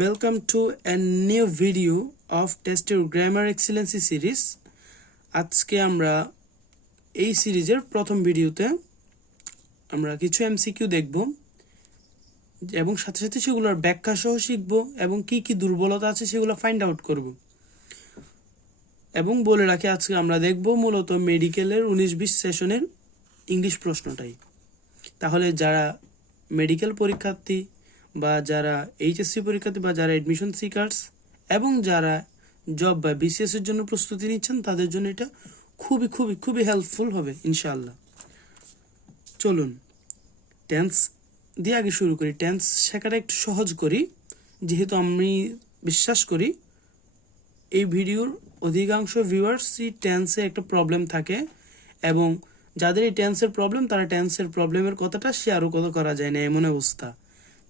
Welcome to a new video of Test Your Grammar Excellency series. আজকে আমরা এই সিরিজের প্রথম ভিডিওতে আমরা কিছু এমসিকিউ দেখব এবং সাথে সাথে সেগুলোর ব্যাখ্যা সহ শিখব এবং কি কি দুর্বলতা আছে সেগুলো ফাইন্ড আউট করব। এবং বলে রাখি আজকে আমরা দেখব মূলত মেডিকেলের 19-20 সেশনের ইংলিশ প্রশ্নটাই। তাহলে যারা মেডিকেল পরীক্ষার্থী বা যারা এইচএসসি পরীক্ষার্থী বা যারা অ্যাডমিশন সিকার্স এবং যারা জব বা বিসিএস এর জন্য প্রস্তুতি নিচ্ছেন তাদের জন্য এটা খুবই খুবই খুবই হেল্পফুল হবে ইনশাআল্লাহ। চলুন টেন্স দিয়ে আগে শুরু করি। টেন্স শেখাটা একটু সহজ করি, যেহেতু আমি বিশ্বাস করি এই ভিডিওর অধিকাংশ ভিউয়ার্সই টেন্সে একটা প্রবলেম থাকে এবং যাদের এই টেন্সের প্রবলেম তারা টেন্সের প্রবলেমের কথাটা শেয়ারও করা যায় না, এমন অবস্থা।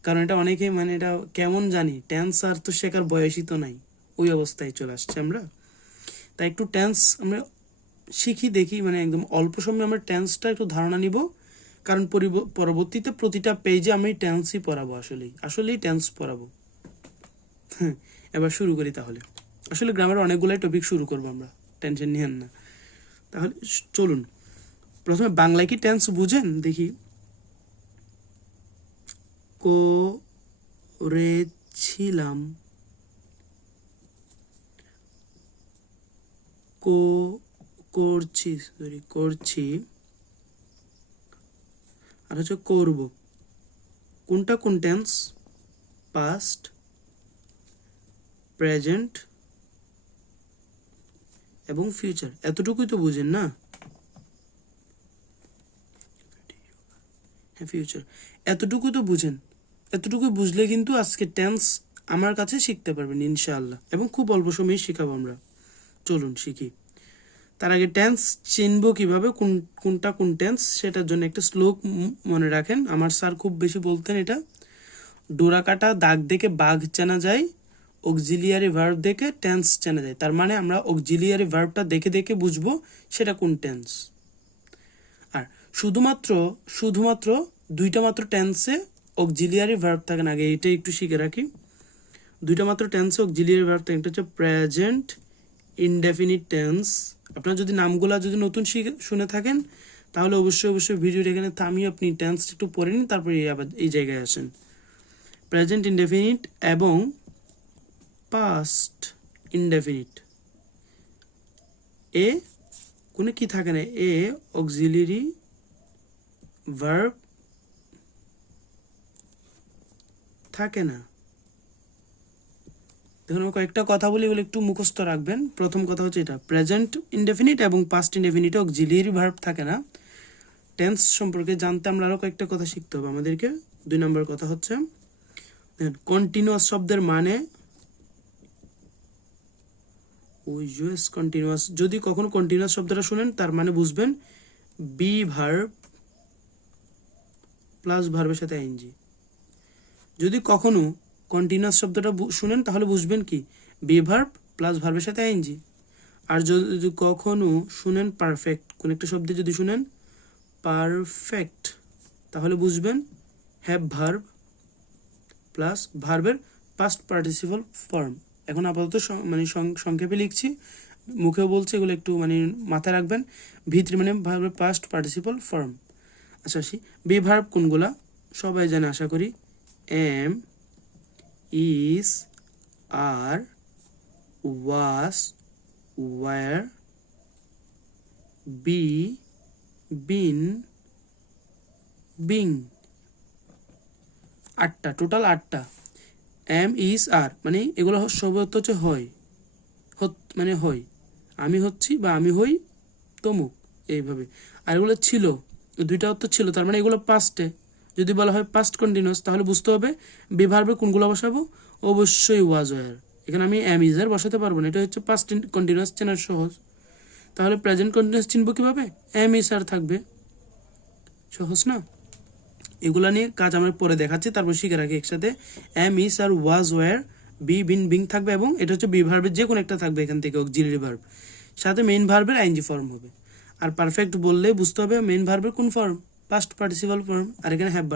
কারণ এটা অনেকেই এটা কেমন জানি, টেন্স আর তো শেখার বয়সই তো নাই, ওই অবস্থায় চলে আসছে আমরা। তাই একটু টেন্স আমরা শিখি দেখি, একদম অল্প সময় আমরা টেন্সটা একটু ধারণা নিব, কারণ পরবর্তীতে প্রতিটা পেজে আমি টেন্সই পড়াবো, আসলেই টেন্স পড়াবো। এবার শুরু করি তাহলে। আসলে গ্রামের অনেকগুলাই টপিক শুরু করবো আমরা, টেনশন নিয়েন না। তাহলে চলুন প্রথমে বাংলায় কি টেন্স বুঝেন দেখি। করেছিলাম, করছি, আর হচ্ছে করব। কোনটা কোন টেন্স? পাস্ট, প্রেজেন্ট এবং ফিউচার। এতটুকুই তো বুঝেন না? হ্যাঁ, ফিউচার এতটুকু তো বুঝেন। এতটুকু বুঝলে কিন্তু আজকে টেন্স আমার কাছে শিখতে পারবেন ইনশাআল্লাহ, এবং খুব অল্প সময়ে শিখাবো আমরা। চলুন শিখি। তার আগে টেন্স চিনবো কিভাবে, কোনটা কোন টেন্স, সেটার জন্য একটা শ্লোক মনে রাখেন। আমার স্যার খুব বেশি বলতেন এটা, ডোরা কাটা দাগ দেখে বাঘ চেনা যায়, অক্সিলিয়ারি ভার্ব দেখে টেন্স চেনা যায়। তার মানে আমরা অক্সিলিয়ারি ভার্বটা দেখে দেখে বুঝবো সেটা কোন টেন্স। আর শুধুমাত্র দুইটা মাত্র টেন্সে অক্সিলিয়ারি ভার্ব থাকে না, আগে এইটা একটু শিখে রাখি। দুইটা মাত্র টেন্সে অক্সিলিয়ারি ভার্ব থাকে, একটা হচ্ছে প্রেজেন্ট ইনডেফিনিট টেন্স। আপনার যদি নামগুলা যদি নতুন শুনে থাকেন তাহলে অবশ্যই ভিডিওটা এখানে থামিয়ে আপনি টেন্স একটু পড়ে নিন, তারপরে আবার এই জায়গায় আসেন। প্রেজেন্ট ইনডেফিনিট এবং পাস্ট ইনডেফিনিট। এ কোনো কি থাকে না, এ অক্সিলিয়ারি ভার্ব থাকে না। দেখুন আমি কয়েকটা কথা বলি, এগুলো একটু মুখস্থ রাখবেন। প্রথম কথা হচ্ছে এটা, প্রেজেন্ট ইনডেফিনিট এবং পাস্ট ইনডেফিনিটে অক্সিলিয়ারি ভার্ব থাকে না। টেন্স সম্পর্কে জানতে আমরা আরও কয়েকটা কথা শিখতে হবে আমাদেরকে। 2 নম্বর কথা হচ্ছে কন্টিনিউয়াস শব্দের মানে কন্টিনিউয়াস। যদি কখনো কন্টিনিউয়াস শব্দটা শুনেন তার মানে বুঝবেন বি ভার্ব প্লাস ভার্বের সাথে আইএনজি। যদি কখনো কন্টিনিউয়াস শব্দটা শুনেন তাহলে বুঝবেন কি বি ভার্ব প্লাস ভার্বের সাথে আইএনজি। আর যদি কখনো শুনেন পারফেক্ট, কোন একটা শব্দে যদি শুনেন পারফেক্ট, তাহলে বুঝবেন হ্যাভ ভার্ব প্লাস ভার্বের পাস্ট পার্টিসিপল ফর্ম। এখন আপাতত সংক্ষেপে লিখছি, মুখেও বলছি, এগুলো একটু মাথায় রাখবেন। ভিতরে ভার্বের পাস্ট পার্টিসিপল ফর্ম। আচ্ছা আসি, বি ভার্ব কোনগুলা সবাই জানে আশা করি। Am, is, are, was, were, be, been, being. 8টা, টোটাল 8টা। এম, ইজ, আর এগুলো সব হচ্ছে হয়, হয়, আমি হচ্ছি বা আমি হই তমুক, এইভাবে। আর এগুলো ছিল, 2টা অর্থ ছিল, তার মানে এগুলো পাস্টে। যদি বলা হয় পাস্ট কন্টিনিউয়াস তাহলে বুঝতে হবে বি ভার্বে কোনগুলো বসাবো, অবশ্যই ওয়াজ ওয়ার। এখানে আমি এম ইজ আর বসাতে পারবো না, এটা হচ্ছে পাস্ট কন্টিনিউয়াস চেনার সহজ। তাহলে প্রেজেন্ট কন্টিনিউয়াস চিনবো কিভাবে? এম ইজ আর থাকবে, সহজ না? এগুলা নিয়ে কাজ আমরা পরে দেখাচ্ছি, তারপর শিখে রাখি একসাথে। Am is are was were, be been being থাকবে, এবং এটা হচ্ছে বি ভার্বের যে কোনো একটা থাকবে এখান থেকে অক্সিলিয়ারি ভার্ব, সাথে মেইন ভার্বের আইএনজি ফর্ম হবে। আর পারফেক্ট বললে বুঝতে হবে মেইন ভার্বের কোন ফর্ম, পাস্ট পার্টিসিপাল ফর্ম। আর এখানে হ্যাভ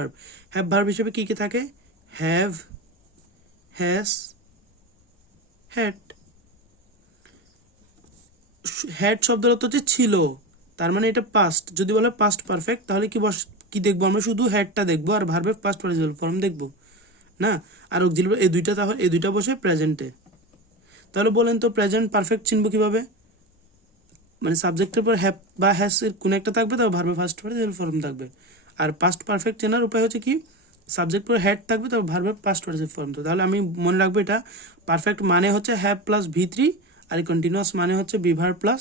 ভার্ব হিসেবে কি কি থাকে? Have, has had. হ্যাড শব্দের অর্থ হচ্ছে ছিল, তার মানে এটা পাস্ট। যদি বলে পাস্ট পারফেক্ট তাহলে কি দেখবো আমরা? শুধু হ্যাডটা দেখবো আর ভার্বের পাস্ট পার্টিসিপল ফর্ম দেখবো না। আর অক্সিলারি এই দুইটা, তাহলে এই দুইটা বসে প্রেজেন্টে। তাহলে বলেন তো প্রেজেন্ট পারফেক্ট চিনবো কিভাবে? মানে সাবজেক্টের পর হ্যাভ বা হ্যাজ এর কোন একটা থাকবে, তারপর ভার্বের ফার্স্ট পার্টিসিপল ফর্ম থাকবে। আর পাস্ট পারফেক্ট চেনার উপায় হচ্ছে কি, সাবজেক্ট পর হ্যাড থাকবে, তারপর ভার্বের পাস্ট পার্টিসিপল ফর্ম। তাহলে আমি মনে রাখবো এটা পারফেক্ট মানে হচ্ছে হ্যাভ প্লাস V3, আর কন্টিনিউয়াস মানে হচ্ছে বি ভার্ব প্লাস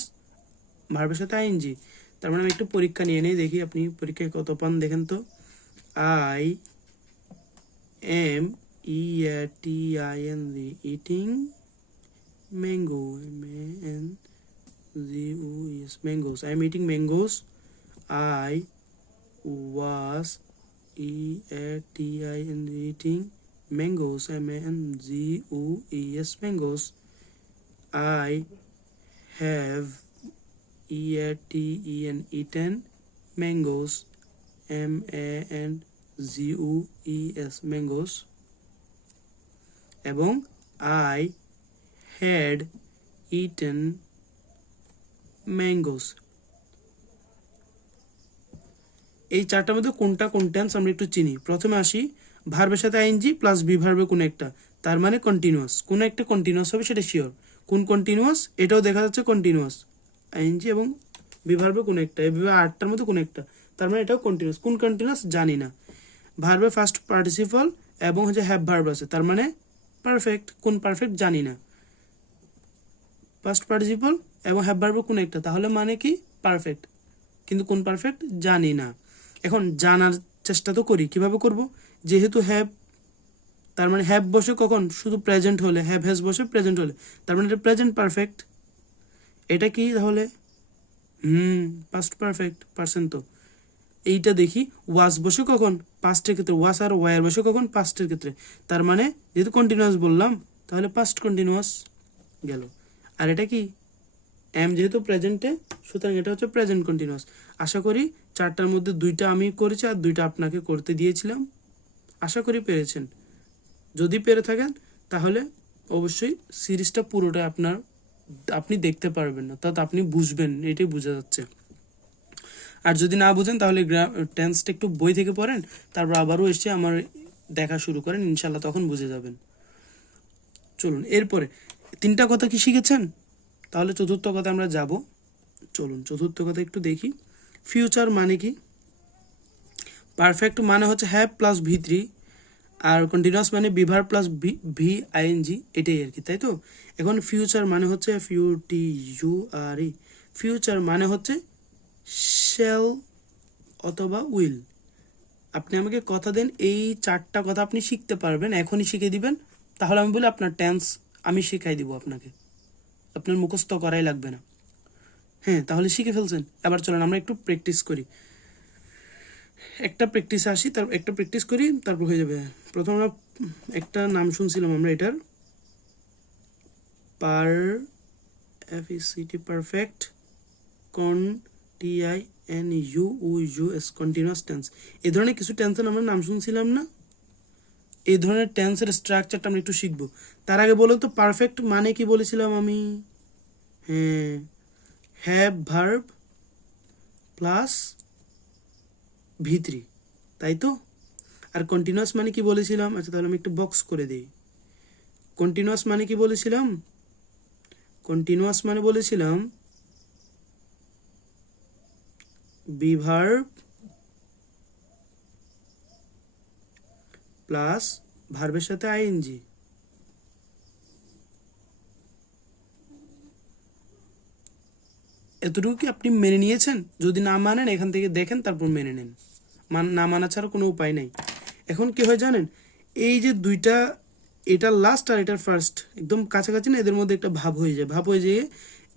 ভার্বের সাথে আইএনজি। তার মানে আমি একটু পরীক্ষা নিয়ে নেই, দেখি আপনি পরীক্ষায় কত পান দেখেন তো। I am EATING eating mango, MANGOES, mangoes. I am eating mangoes. I was EATING eating mangoes, MANGOES, mangoes. I have EATEN eaten mangoes, MANGOES, mangoes. এবং I had eaten mangoes. এই চারটার মধ্যে কোনটা কোন টেন্স আমরা একটু চিনি। প্রথমে আসি ভার্বের সাথে আইএনজি প্লাস বি ভার্বে কোনো একটা, তার মানে কন্টিনিউয়াস। কোন একটা কন্টিনিউয়াস হবে সেটা শিওর। কোন কন্টিনিউয়াস? এটাও দেখা যাচ্ছে কন্টিনিউয়াস, আইএনজি এবং বি ভার্বে কোনো একটা, এভাবে আটটার মধ্যে কোনো একটা, তার মানে এটাও কন্টিনিউয়াস। কোন কন্টিনিউয়াস জানি না। ভার্বে ফার্স্ট পার্টিসিপল এবং হচ্ছে হ্যাভ ভার্ব আছে, তার মানে পারফেক্ট। কোন পারফেক্ট জানি না। ফার্স্ট পার্টিসিপল এবং হ্যাভ ভার্বে কোনো একটা, তাহলে মানে কি পারফেক্ট, কিন্তু কোন পারফেক্ট জানি না। এখন জানার চেষ্টা তো করি, কিভাবে করব? যেহেতু হ্যাভ, তার মানে হ্যাভ বসে কখন? শুধু প্রেজেন্ট হলে। হ্যাভ হ্যাজ বসে প্রেজেন্ট হলে, তার মানে এটা প্রেজেন্ট পারফেক্ট। এটা কি তাহলে? পাস্ট পারফেক্ট, পারসেন্ট তো। এইটা দেখি ওয়াজ বসে কখন? পাস্টের ক্ষেত্রে। ওয়াজ আর ওয়ার বসে কখন? পাস্টের ক্ষেত্রে। তার মানে যেহেতু কন্টিনিউয়াস বললাম, তাহলে পাস্ট কন্টিনিউয়াস গেল। আর এটা কি? এম যেহেতু প্রেজেন্টে, সুতরাং এটা হচ্ছে প্রেজেন্ট কন্টিনিউয়াস। আশা করি চারটার মধ্যে দুইটা আমি করেছি আর দুইটা আপনাকে করতে দিয়েছিলাম। আশা করি পেরেছেন। যদি পেরে থাকেন তাহলে অবশ্যই সিরিজটা পুরোটা আপনি দেখতে পারবেন না, তাতে আপনি বুঝবেন, এটাই বোঝা যাচ্ছে। আর যদি না বুঝেন তাহলে টেন্সটা একটু বই থেকে পড়েন, তারপর আবারও এসে আমার দেখা শুরু করেন, ইনশাল্লাহ তখন বুঝে যাবেন। চলুন এরপরে তিনটা কথা কি শিখেছেন? তাহলে চতুর্থ কথা আমরা যাব। চলুন চতুর্থ কথা একটু দেখি। ফিউচার মানে কি? পারফেক্ট মানে হচ্ছে হ্যাভ প্লাস V3, আর কন্টিনিউয়াস মানে বি ভার্ব প্লাস VING, এটাই আর কি, তাই তো? এখন ফিউচার মানে হচ্ছে FUTURE। ফিউচার মানে হচ্ছে শ্যাল অথবা উইল। আপনি আমাকে কথা দেন, এই চারটা কথা আপনি শিখতে পারবেন, এখনই শিখে দিবেন, তাহলে আমি বলি আপনার টেন্স আমি শিখাই দিব আপনাকে, আপনার মুখস্থ করাই লাগবে না। হ্যাঁ, তাহলে শিখে ফেলছেন। এবার চলেন আমরা একটু প্র্যাকটিস করি। একটা প্র্যাকটিসে আসি, একটা প্র্যাকটিস করি, তারপর হয়ে যাবে। প্রথম আমরা একটা নাম শুনছিলাম আমরা এটার, পারফেক্ট কন্টিনিউয়াস কন্টিনিউয়াস টেন্স। এই ধরনের কিছু টেন্সের আমরা নাম শুনছিলাম না? এই ধরনের টেন্সের স্ট্রাকচারটা আমরা একটু শিখবো। তার আগে বলো তো পারফেক্ট মানে কি বলেছিলাম আমি? হ্যাঁ, হ্যাভ ভার্ব প্লাস V3, তাই তো? আর কন্টিনিউয়াস মানে কি বলেছিলাম? আচ্ছা তাহলে আমি একটু বক্স করে দিই। কন্টিনিউয়াস মানে কি বলেছিলাম? কন্টিনিউয়াস মানে বলেছিলাম বি ভার্ব প্লাস ভার্বের সাথে আইএনজি। এতটুকু কি আপনি মেনে নিয়েছেন? যদি না মানেন এখান থেকে দেখেন, তারপর মেনে নেন। না মানা ছাড়া কোনো উপায় নাই। এখন কি হয় জানেন? এই যে দুইটা, এটার লাস্ট আর এটার ফার্স্ট একদম কাছাকাছি না, এদের মধ্যে একটা ভাব হয়ে যায়, ভাব হয়ে যেয়ে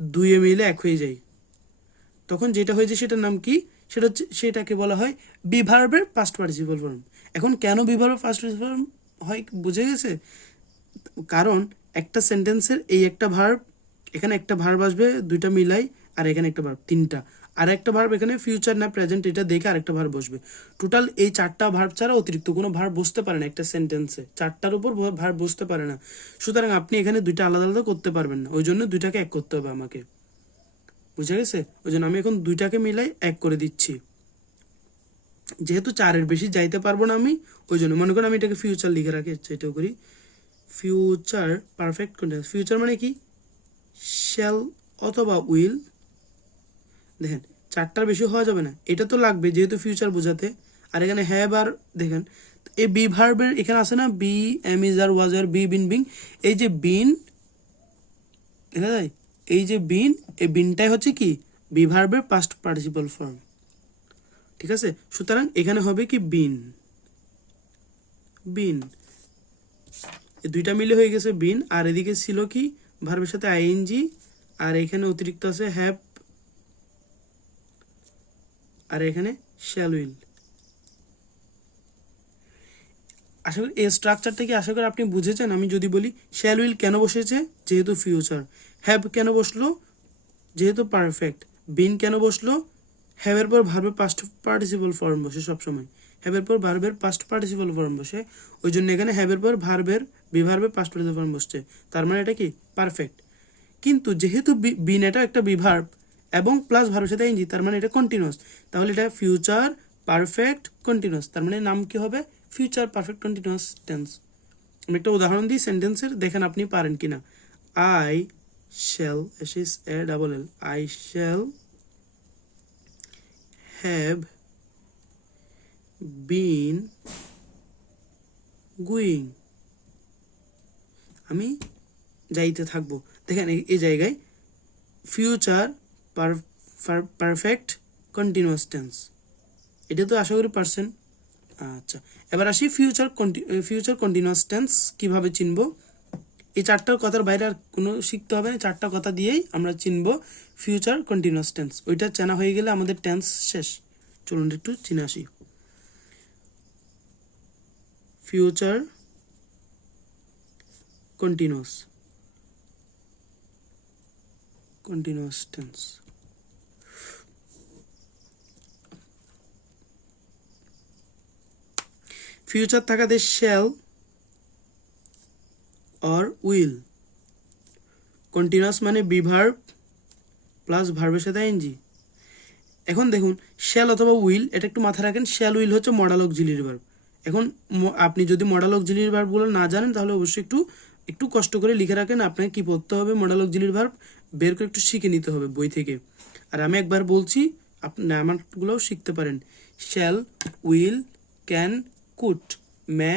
দুইয়ে মিলে এক হয়ে যায়। তখন যেটা হয়ে যায় সেটার নাম কি? সেটাকে বলা হয় বি ভার্বের পাস্ট পার্টিসিপল ফর্ম। এখন কেন বি ভার্বের পাস্ট পার্টিসিপল ফর্ম হয় বুঝে গেছে? কারণ একটা সেন্টেন্সের এই একটা ভার্ব, এখানে একটা ভার্ব আসবে দুইটা মিলাই, আর এখানে একটা ভার্ব, তিনটা। আর একটা ভার্ব এখানে ফিউচার না প্রেজেন্ট এটা দেখে আরেকটা ভার্ব বসবে। টোটাল এই 4টা ভার্ব ছাড়া অতিরিক্ত কোনো ভার্ব বসতে পারে না একটা সেন্টেন্সে, 4টার উপর ভার্ব বসতে পারে না। সুতরাং আপনি এখানে 2টা আলাদা আলাদা করতে পারবেন না, ওই জন্য 2টাকে এক করতে হবে আমাকে, বুঝে গেছে? ওই জন্য আমি এখন 2টাকে মিলাই এক করে দিচ্ছি। যেহেতু 4-এর বেশি যাইতে পারবো না আমি, ওই জন্য মনে করেন আমি এটাকে ফিউচার লিখে রাখি, এটাও করি ফিউচার পারফেক্ট কন্টিনিউয়াস। ফিউচার মানে কি শ্যাল অথবা উইল। দেখেন 4টার বেশি হওয়া যাবে না, এটা তো লাগবে যেহেতু ফিউচার বোঝাতে। আর এখানে হ্যাভ আর দেখেন এই বি ভার্বের এখানে আছে না, be am is are was are be been being, এই যে বিন দেখা যায়, এই যে বিন, এই বিনটাই হচ্ছে কি বি ভার্বের পাস্ট পার্টিসিপল ফর্ম, ঠিক আছে? সুতরাং এখানে হবে কি বিন, বিন, এই 2টা মিলে হয়ে গেছে বিন। আর এদিকে ছিল কি ভার্বের সাথে আইএনজি, আর এখানে অতিরিক্ত আছে হ্যাভ, আর এখানে শ্যাল উইল। আশা করি এই স্ট্রাকচারটা কি আশা করি আপনি বুঝেছেন। আমি যদি বলি শ্যাল উইল কেন বসেছে, যেহেতু ফিউচার। হ্যাভ কেন বসলো, যেহেতু পারফেক্ট। বিন কেন বসলো, হ্যাভের পর ভার্বের পাস্ট পার্টিসিপল ফর্ম বসে সবসময়, হ্যাভের পর ভার্বের পাস্ট পার্টিসিপল ফর্ম বসে, ওই জন্য এখানে হ্যাভের পর ভার্বের বিভার্বের পাস্ট পার্টিসিপল ফর্ম বসছে, তার মানে এটা কি পারফেক্ট। কিন্তু যেহেতু বিন এটা একটা বিভার্ব এবং প্লাস ভার্বের সাথে ইনজি, তার মানে এটা কন্টিনিউয়াস, তাহলে এটা ফিউচার পারফেক্ট কন্টিনিউয়াস, তার মানে নাম কি হবে ফিউচার পারফেক্ট কন্টিনিউয়াস টেন্স। আমি একটা উদাহরণ দিই সেন্টেন্সের, দেখেন আপনি পারেন কিনা। I shall, SHALL, I shall have been going, আমি যাইতে থাকবো। দেখেন এই জায়গায় ফিউচার পারফেক্ট কন্টিনিউয়াস টেন্স, এটা তো আশা করি পারছেন। আচ্ছা, এবার আসি ফিউচার কন্টিনিউয়াস টেন্স কিভাবে চিনবো। এই 4টার কথার বাইরে আর কোনো শিখতে হবে না, 4টা কথা দিয়েই আমরা চিনবো ফিউচার কন্টিনিউয়াস টেন্স। ওইটা চেনা হয়ে গেলে আমাদের টেন্স শেষ। চলুন একটু চিনে আসি। ফিউচার কন্টিনিউয়াস টেন্স, ফিউচার থাকাতে শ্যাল or will, কন্টিনিউয়াস মানে বিভার্ব প্লাস ভার্বের সাথে আইএনজি। এখন দেখুন শ্যাল অথবা উইল, এটা একটু মাথায় রাখেন, শ্যাল উইল হচ্ছে মডাল অক্সিলিয়ারি ভার্ব। এখন আপনি যদি মডাল অক্সিলিয়ারি ভার্বগুলো না জানেন তাহলে অবশ্যই একটু কষ্ট করে লিখে রাখেন, আপনাকে কি পড়তে হবে, মডাল অক্সিলিয়ারি ভার্ব বের করে একটু শিখে নিতে হবে বই থেকে। আর আমি একবার বলছি, আপনি আমারগুলোও শিখতে পারেন। Shall, will, can, could, may,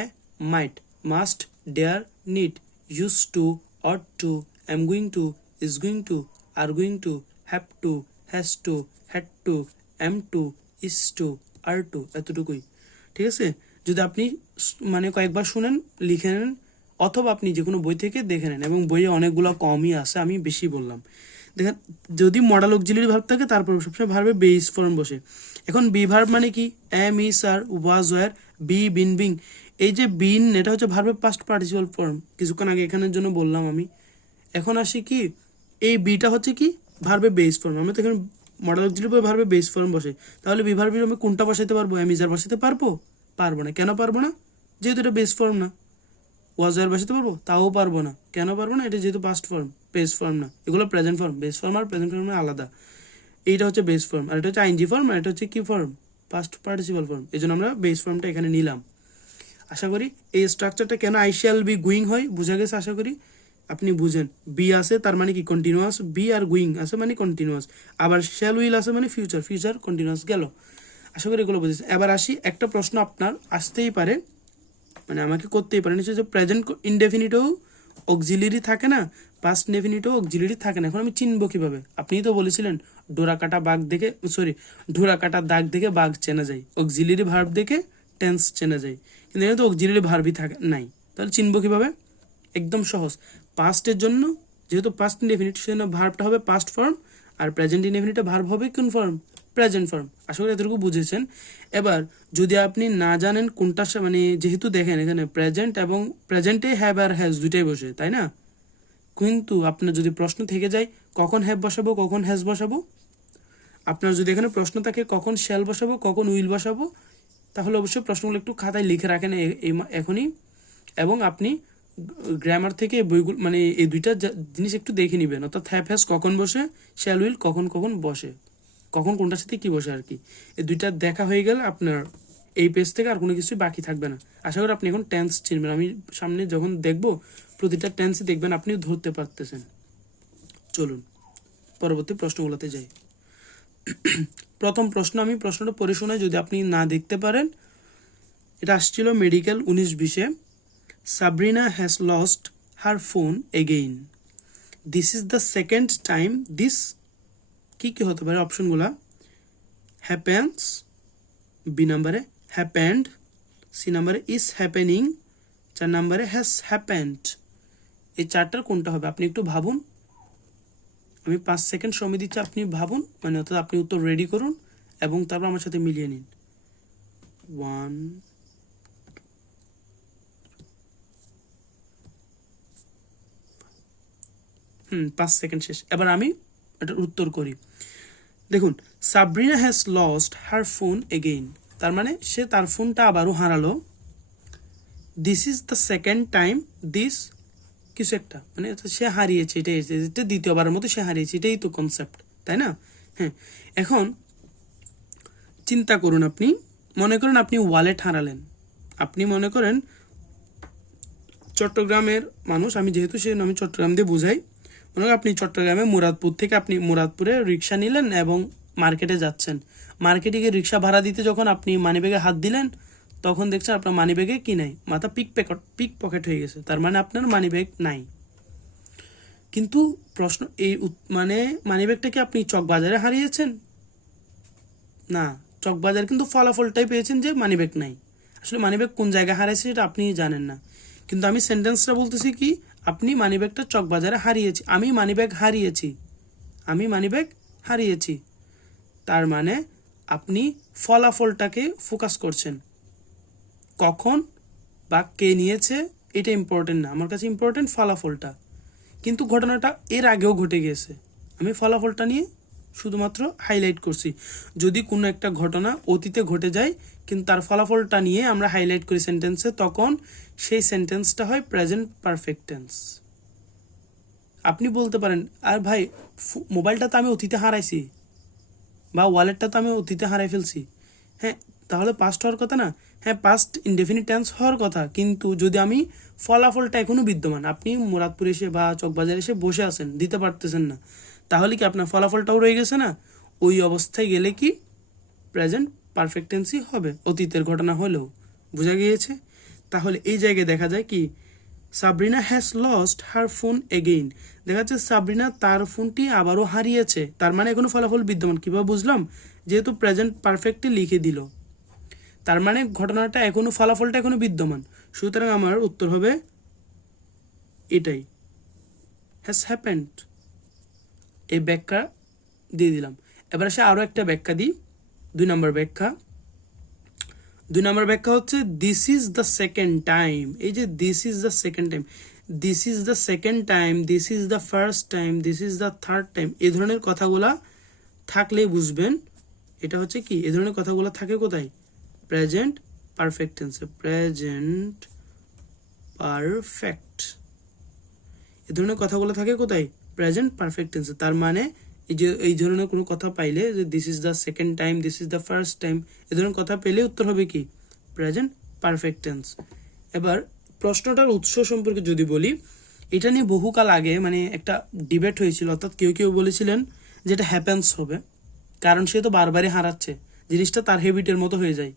might, must, dare, need, used to, ought to, am going to, is going to, are going to, have to, has to, had to, am to, is to, are to, এতটুকুই, ঠিক আছে? যদি আপনি মানে কয়েকবার শুনেন, লিখে নেন, অথবা আপনি যে কোনো বই থেকে দেখে নেন, এবং বইয়ে অনেকগুলো কমই আছে, আমি বেশি বললাম। দেখেন যদি মডাল অক্সিলিয়ারি ভার্ব থাকে তারপর সবসময় ভার্বে বেস ফর্ম বসে। এখন বি ভার্ব মানে কি am, is, are, was, were, be, been, being. এই যে বিন এটা হচ্ছে ভার্বের পাস্ট পার্টিসিপাল ফর্ম, কিছুক্ষণ আগে এখানের জন্য বললাম আমি। এখন আসি কি এই বিটা হচ্ছে কি ভার্বের বেস ফর্ম, আমি তো এখানে মডাল অক্সিলিয়ারি ভার্বের বেস ফর্ম বসে, তাহলে বি ভার্বের আমি কোনটা বসাইতে পারবো, এম, ইজ, আর বসাইতে পারবো? পারবো না। কেন পারবো না? যেহেতু এটা বেস ফর্ম না। ওয়াজ, ওয়ার বসাতে পারবো? তাও পারবো না। কেন পারবো না? এটা যেহেতু পাস্ট ফর্ম, বেস ফর্ম না। এগুলো প্রেজেন্ট ফর্ম, বেস ফর্ম আর প্রেজেন্ট ফর্ম আলাদা। এইটা হচ্ছে বেস ফর্ম, আর এটা হচ্ছে আইএনজি ফর্ম, আর এটা হচ্ছে কি ফর্ম, পাস্ট পার্টিসিপাল ফর্ম। এই জন্য আমরা বেস ফর্মটা এখানে নিলাম। আশা করি এই স্ট্রাকচারটা কেন আই শ্যাল বি গুইং হয় বুঝা গেছে, আশা করি আপনি বুঝেন। বি আছে তার মানে কি কন্টিনিউয়াস, বি আর গুইং আছে মানে কন্টিনিউয়াস, আবার শ্যাল উইল আছে মানে ফিউচার কন্টিনিউয়াস গেল। আশা করি এগুলো বুঝেছে। এবার আসি, একটা প্রশ্ন আপনার আসতেই পারে, মানে আমাকে করতেই পারে, নিশ্চয়, যে প্রেজেন্ট ইনডেফিনিটও অক্সিলিয়ারি থাকে না, পাস্ট ইনডেফিনিটও অক্সিলিয়ারি থাকে না। এখন আমি চিনবো কিভাবে? আপনিই তো বলেছিলেন ডোরা কাটা দাগ দেখে বাঘ চেনা যায়, অক্সিলিয়ারি ভার্ব দেখে টেন্স চেনা যায়, কিন্তু এখানে তো অক্সিলিয়ারি ভার্বই থাকে নাই, তাহলে চিনবো কিভাবে? একদম সহজ। পাস্টের জন্য যেহেতু পাস্ট ইনডেফিনিট, সেজন্য ভার্বটা হবে পাস্ট ফর্ম, আর প্রেজেন্ট ইনডেফিনিটে ভার্ব হবে কোন ফর্ম? Present form. আশা করি এতটুকু বুঝেছেন। এবার যদি আপনি না জানেন কোনটা, মানে যেহেতু দেখেন এখানে প্রেজেন্ট এবং প্রেজেন্টে হ্যাভ আর হ্যাজ দুইটাই বসে, তাই না? কিন্তু আপনার যদি প্রশ্ন থেকে যায় কখন হ্যাভ বসাবো কখন হ্যাজ বসাবো, আপনার যদি এখানে প্রশ্ন থাকে কখন শ্যাল বসাবো কখন উইল বসাবো, তাহলে অবশ্যই প্রশ্নগুলো একটু খাতায় লিখে রাখেন এখনই, এবং আপনি গ্রামার থেকে বইগুলো মানে এই দুইটা জিনিস একটু দেখে নেবেন, অর্থাৎ হ্যাভ হ্যাজ কখন বসে, শ্যাল উইল কখন কখন বসে, কখন কোনটার সাথে কি বসে আর কি। এই দুইটা দেখা হয়ে গেলে আপনার এই পেজ থেকে আর কোনো কিছুই বাকি থাকবে না। আশা করি আপনি এখন টেন্স চিনবেন। আমি সামনে যখন দেখব প্রতিটা টেন্সই দেখবেন আপনি ধরতে পারতেছেন। চলুন পরবর্তী প্রশ্নগুলোতে যাই। প্রথম প্রশ্ন, আমি প্রশ্নটা পড়ে শোনাই যদি আপনি না দেখতে পারেন। এটা আসছিল মেডিকেল 19-20-এ। Sabrina has lost her phone again. This is the second time this, কি কি হতে পারে অপশনগুলা, হ্যাপেন্স, বি নাম্বারে হ্যাপেন্ড, সি নাম্বারে ইজ হ্যাপেনিং, 4 নাম্বারে হ্যাজ হ্যাপেন্ড। এই চারটার কোনটা হবে আপনি একটু ভাবুন। আমি 5 সেকেন্ড সময় দিচ্ছি, আপনি ভাবুন, মানে অর্থাৎ আপনি উত্তর রেডি করুন এবং তারপর আমার সাথে মিলিয়ে নিন। 1 5 সেকেন্ড শেষ। এবার আমি এটার উত্তর করি। দেখুন, Sabrina has lost her phone again, তার মানে সে তার ফোনটা আবারও হারালো। This is the second time this কিছু একটা, মানে সে হারিয়েছে, এটা দ্বিতীয়বারের মতো সে হারিয়েছে, এটাই তো কনসেপ্ট, তাই না? হ্যাঁ, এখন চিন্তা করুন, আপনি মনে করেন আপনি ওয়ালেট হারালেন। আপনি মনে করেন চট্টগ্রামের মানুষ, আমি যেহেতু আমি চট্টগ্রাম দিয়ে বুঝাই, মনে করেন আপনি চট্টগ্রামে মুরাদপুর থেকে আপনি মুরাদপুরে রিক্সা নিলেন এবং মার্কেটে যাচ্ছেন। মার্কেটে গিয়ে রিক্সা ভাড়া দিতে যখন আপনি মানিব্যাগে হাত দিলেন, তখন দেখছেন আপনার মানিব্যাগে কি নাই, মাথা পিক পকেট হয়ে গেছে, তার মানে আপনার মানিব্যাগ নাই। কিন্তু প্রশ্ন এই মানে মানিব্যাগটা কি আপনি চকবাজারে হারিয়েছেন? না, চকবাজার কিন্তু ফলাফলটাই পেয়েছেন যে মানিব্যাগ নাই। আসলে মানিব্যাগ কোন জায়গায় হারিয়েছে সেটা আপনি জানেন না, কিন্তু আমি সেন্টেন্সটা বলতেছি কি, আপনি মানিব্যাগটা চকবাজারে হারিয়েছি, আমি মানিব্যাগ হারিয়েছি, আমি মানিব্যাগ হারিয়েছি। তার মানে আপনি ফলাফলটাকে ফোকাস করছেন, কখন বা কে নিয়েছে এটা ইম্পর্টেন্ট না, আমার কাছে ইম্পর্টেন্ট ফলাফলটা। কিন্তু ঘটনাটা এর আগেও ঘটে গিয়েছে, আমি ফলাফলটা নিয়ে শুধুমাত্র হাইলাইট করছি। যদি কোনো একটা ঘটনা অতীতে ঘটে যায় কিন্তু তার ফলাফলটা নিয়ে আমরা হাইলাইট করি সেন্টেন্সে, তখন সেই সেন্টেন্সটা হয় প্রেজেন্ট পারফেক্ট টেন্স। আপনি বলতে পারেন, আর ভাই মোবাইলটা তো আমি অতীতে হারাইছি, বা ওয়ালেটটা তো আমি অতীতে হারাই ফেলছি। হ্যাঁ, তাহলে পাস্ট হওয়ার কথা না? হ্যাঁ, পাস্ট ইনডেফিনিট টেন্স হওয়ার কথা, কিন্তু যদি আমি ফলাফলটা এখনও বিদ্যমান, আপনি মুরাদপুর এসে বা চকবাজার এসে বসে আছেন, দিতে পারতেছেন না, তাহলে কি আপনার ফলাফলটাও রয়ে গেছে না? ওই অবস্থায় গেলে কি প্রেজেন্ট পারফেক্ট টেন্সই হবে, অতীতের ঘটনা হলেও। বোঝা গিয়েছে? তাহলে এই জায়গায় দেখা যায় কি, Sabrina has lost her phone again, দেখা যাচ্ছে সাবরিনা তার ফোনটি আবারও হারিয়েছে, তার মানে এখনো ফলাফল বিদ্যমান। কীভাবে বুঝলাম? যেহেতু প্রেজেন্ট পারফেক্টে লিখে দিল, তার মানে ঘটনাটা এখনো, ফলাফলটা এখনো বিদ্যমান। সুতরাং আমার উত্তর হবে এটাই, হ্যাজ হ্যাপেন্ড। এই ব্যাখ্যা দিয়ে দিলাম। এবার আসে আরও একটা ব্যাখ্যা দিই, 2 নম্বর ব্যাখ্যা। 2 নম্বর ব্যাখ্যা হচ্ছে this is the second time. এই যে this is the second time, this is the second time, this is the first time, this is the third time, এই ধরনের কথাগুলা থাকলেই বুঝবেন এটা হচ্ছে কি, এই ধরনের কথাগুলো থাকে কোথায়? প্রেজেন্ট পারফেক্ট টেন্সে। প্রেজেন্ট পারফেক্ট, এই ধরনের কথাগুলো থাকে কোথায়? প্রেজেন্ট পারফেক্ট টেন্সে। তার মানে এই ধরনের কোনো কথা পাইলে, যে this is the second time, this is the first time, এই ধরনের কথা পেলে উত্তর হবে কি? Present perfect tense. এবার প্রশ্নটার উৎস সম্পর্কে যদি বলি, এটা নিয়ে বহুকাল আগে মানে একটা ডিবেট হয়েছিল, অর্থাৎ কেউ কেউ বলেছিলেন যে এটা হ্যাপেন্স হবে, কারণ সে তো বারবারই হারাচ্ছে, জিনিসটা তার হ্যাবিটের মতো হয়ে যায়।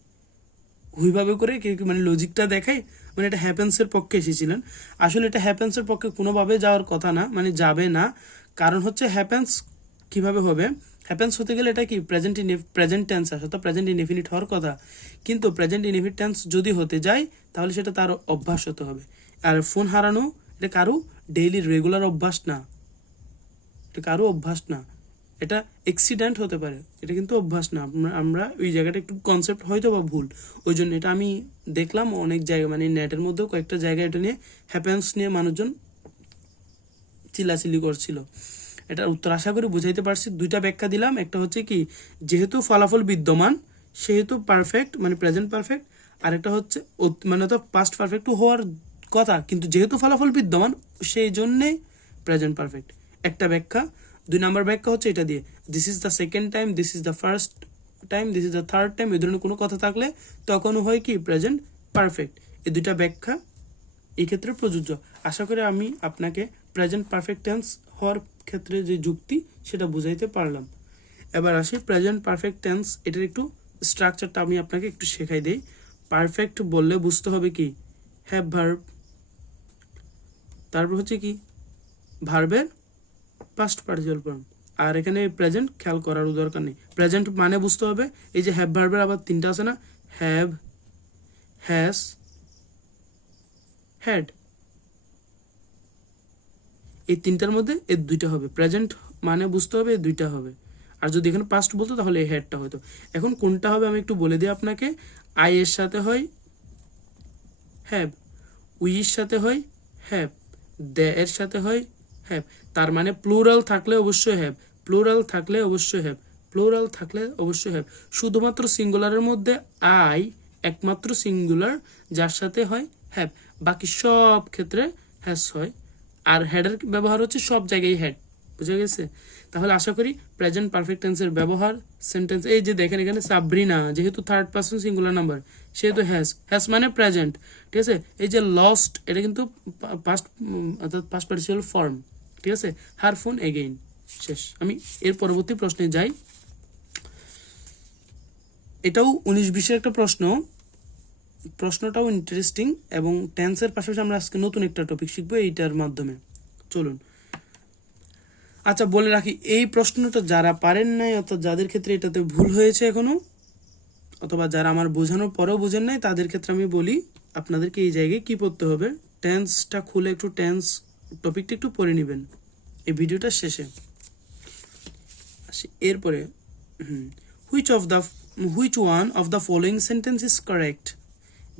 ওইভাবে করে কেউ মানে লজিকটা দেখায়, মানে এটা হ্যাপেন্সের পক্ষে এসেছিলেন। আসলে এটা হ্যাপেন্সের পক্ষে কোনোভাবে যাওয়ার কথা না, মানে যাবে না। কারণ হচ্ছে হ্যাপেন্স কিভাবে হবে, হ্যাপেন্স হতে গেলে এটা কি প্রেজেন্ট টেন্স আসে, তো প্রেজেন্ট ইনডেফিনিট হওয়ার কথা। কিন্তু প্রেজেন্ট ইনডেফিনিট টেন্স যদি হতে যায় তাহলে সেটা তার অভ্যাস হতে হবে। আর ফোন হারানো এটা কারো ডেইলি রেগুলার অভ্যাস না, এটা কারো অভ্যাস না, এটা অ্যাক্সিডেন্ট হতে পারে, এটা কিন্তু অভ্যাস না। আমরা ওই জায়গাটা একটু কনসেপ্ট হয়তো বা ভুল, ওই জন্য এটা আমি দেখলাম অনেক জায়গায়, মানে নেটের মধ্যেও কয়েকটা জায়গায় এটা নিয়ে হ্যাপেন্স নিয়ে মানুষজন চিল্লাচিল্লি করছিল। এটার উত্তর আশা করি বুঝাইতে পারছি। দুইটা ব্যাখ্যা দিলাম, একটা হচ্ছে কি যেহেতু ফলাফল বিদ্যমান সেহেতু পারফেক্ট মানে প্রেজেন্ট পারফেক্ট, আর একটা হচ্ছে মানে তো পাস্ট পারফেক্ট হওয়ার কথা কিন্তু যেহেতু ফলাফল বিদ্যমান সেই জন্যেই প্রেজেন্ট পারফেক্ট, একটা ব্যাখ্যা। 2 নম্বর ব্যাখ্যা হচ্ছে এটা দিয়ে, this is the second time, this is the first time, this is the third time, এই ধরনের কোনো কথা থাকলে তখনও হয় কি প্রেজেন্ট পারফেক্ট। এই দুইটা ব্যাখ্যা এই ক্ষেত্রে প্রযোজ্য। আশা করি আমি আপনাকে প্রেজেন্ট পারফেক্ট টেন্স হওয়ার ক্ষেত্রে যে যুক্তি সেটা বুঝাইতে পারলাম। এবার আসি প্রেজেন্ট পারফেক্ট টেন্স, এটার একটু স্ট্রাকচারটা আমি আপনাকে একটু শেখাই দিই। পারফেক্ট বললে বুঝতে হবে কি হ্যাভ ভার্ব, তারপর হচ্ছে কি ভার্বের পাস্ট পার্টিসিপাল ফর্ম, আর এখানে প্রেজেন্ট খেয়াল করারও দরকার নেই। প্রেজেন্ট মানে বুঝতে হবে এই যে হ্যাভ ভার্বের আবার 3টা আছে না, হ্যাভ, হ্যাজ, হ্যাড, এই 3টার মধ্যে এই 2টা হবে। প্রেজেন্ট মানে বুঝতে হবে এই 2টা হবে, আর যদি এখানে পাস্ট বলতো তাহলে এই হ্যাডটা হতো। এখন কোনটা হবে আমি একটু বলে দিই আপনাকে। আই এর সাথে হয় হ্যাভ, উই এর সাথে হয় হ্যাভ, দে এর সাথে হয় হ্যাভ। তার মানে প্লুরাল থাকলে অবশ্যই হ্যাভ, প্লুরাল থাকলে অবশ্যই হ্যাভ, প্লুরাল থাকলে অবশ্যই হ্যাভ। শুধুমাত্র সিঙ্গুলারের মধ্যে আই একমাত্র সিঙ্গুলার যার সাথে হয় হ্যাভ, বাকি সব ক্ষেত্রে হ্যাজ হয়। আর হেডের ব্যবহার হচ্ছে সব জায়গায় হেড, বুঝে গেছে? তাহলে আশা করি প্রেজেন্ট পারফেক্ট টেন্সের ব্যবহার সেন্টেন্স, এই যে দেখেন এখানে সাবরিনা যেহেতু থার্ড পারসন সিঙ্গুলার নাম্বার সেহেতু হ্যাজ, হ্যাজ মানে প্রেজেন্ট, ঠিক আছে? এই যে লস্ট এটা কিন্তু পাস্ট অর্থাৎ পাস্ট পার্টিসিপাল ফর্ম, ঠিক আছে? হার ফোন এগেইন, শেষ। আমি এর পরবর্তী প্রশ্নে যাই। এটাও 19-20-এর একটা প্রশ্ন, প্রশ্নটাও ইন্টারেস্টিং এবং টেন্সের পাশাপাশি আমরা আজকে নতুন একটা টপিক শিখবো এইটার মাধ্যমে। চলুন, আচ্ছা বলে রাখি এই প্রশ্নটা যারা পারেন নাই অর্থাৎ যাদের ক্ষেত্রে এটাতে ভুল হয়েছে এখনো, অথবা যারা আমার বোঝানোর পরেও বুঝেন নাই তাদের ক্ষেত্রে আমি বলি আপনাদেরকে এই জায়গায় কি পড়তে হবে। টেন্সটা খুলে একটু টেন্স টপিকটা একটু পড়ে নেবেন এই ভিডিওটা শেষে। এরপরে which one of the following sentence is correct,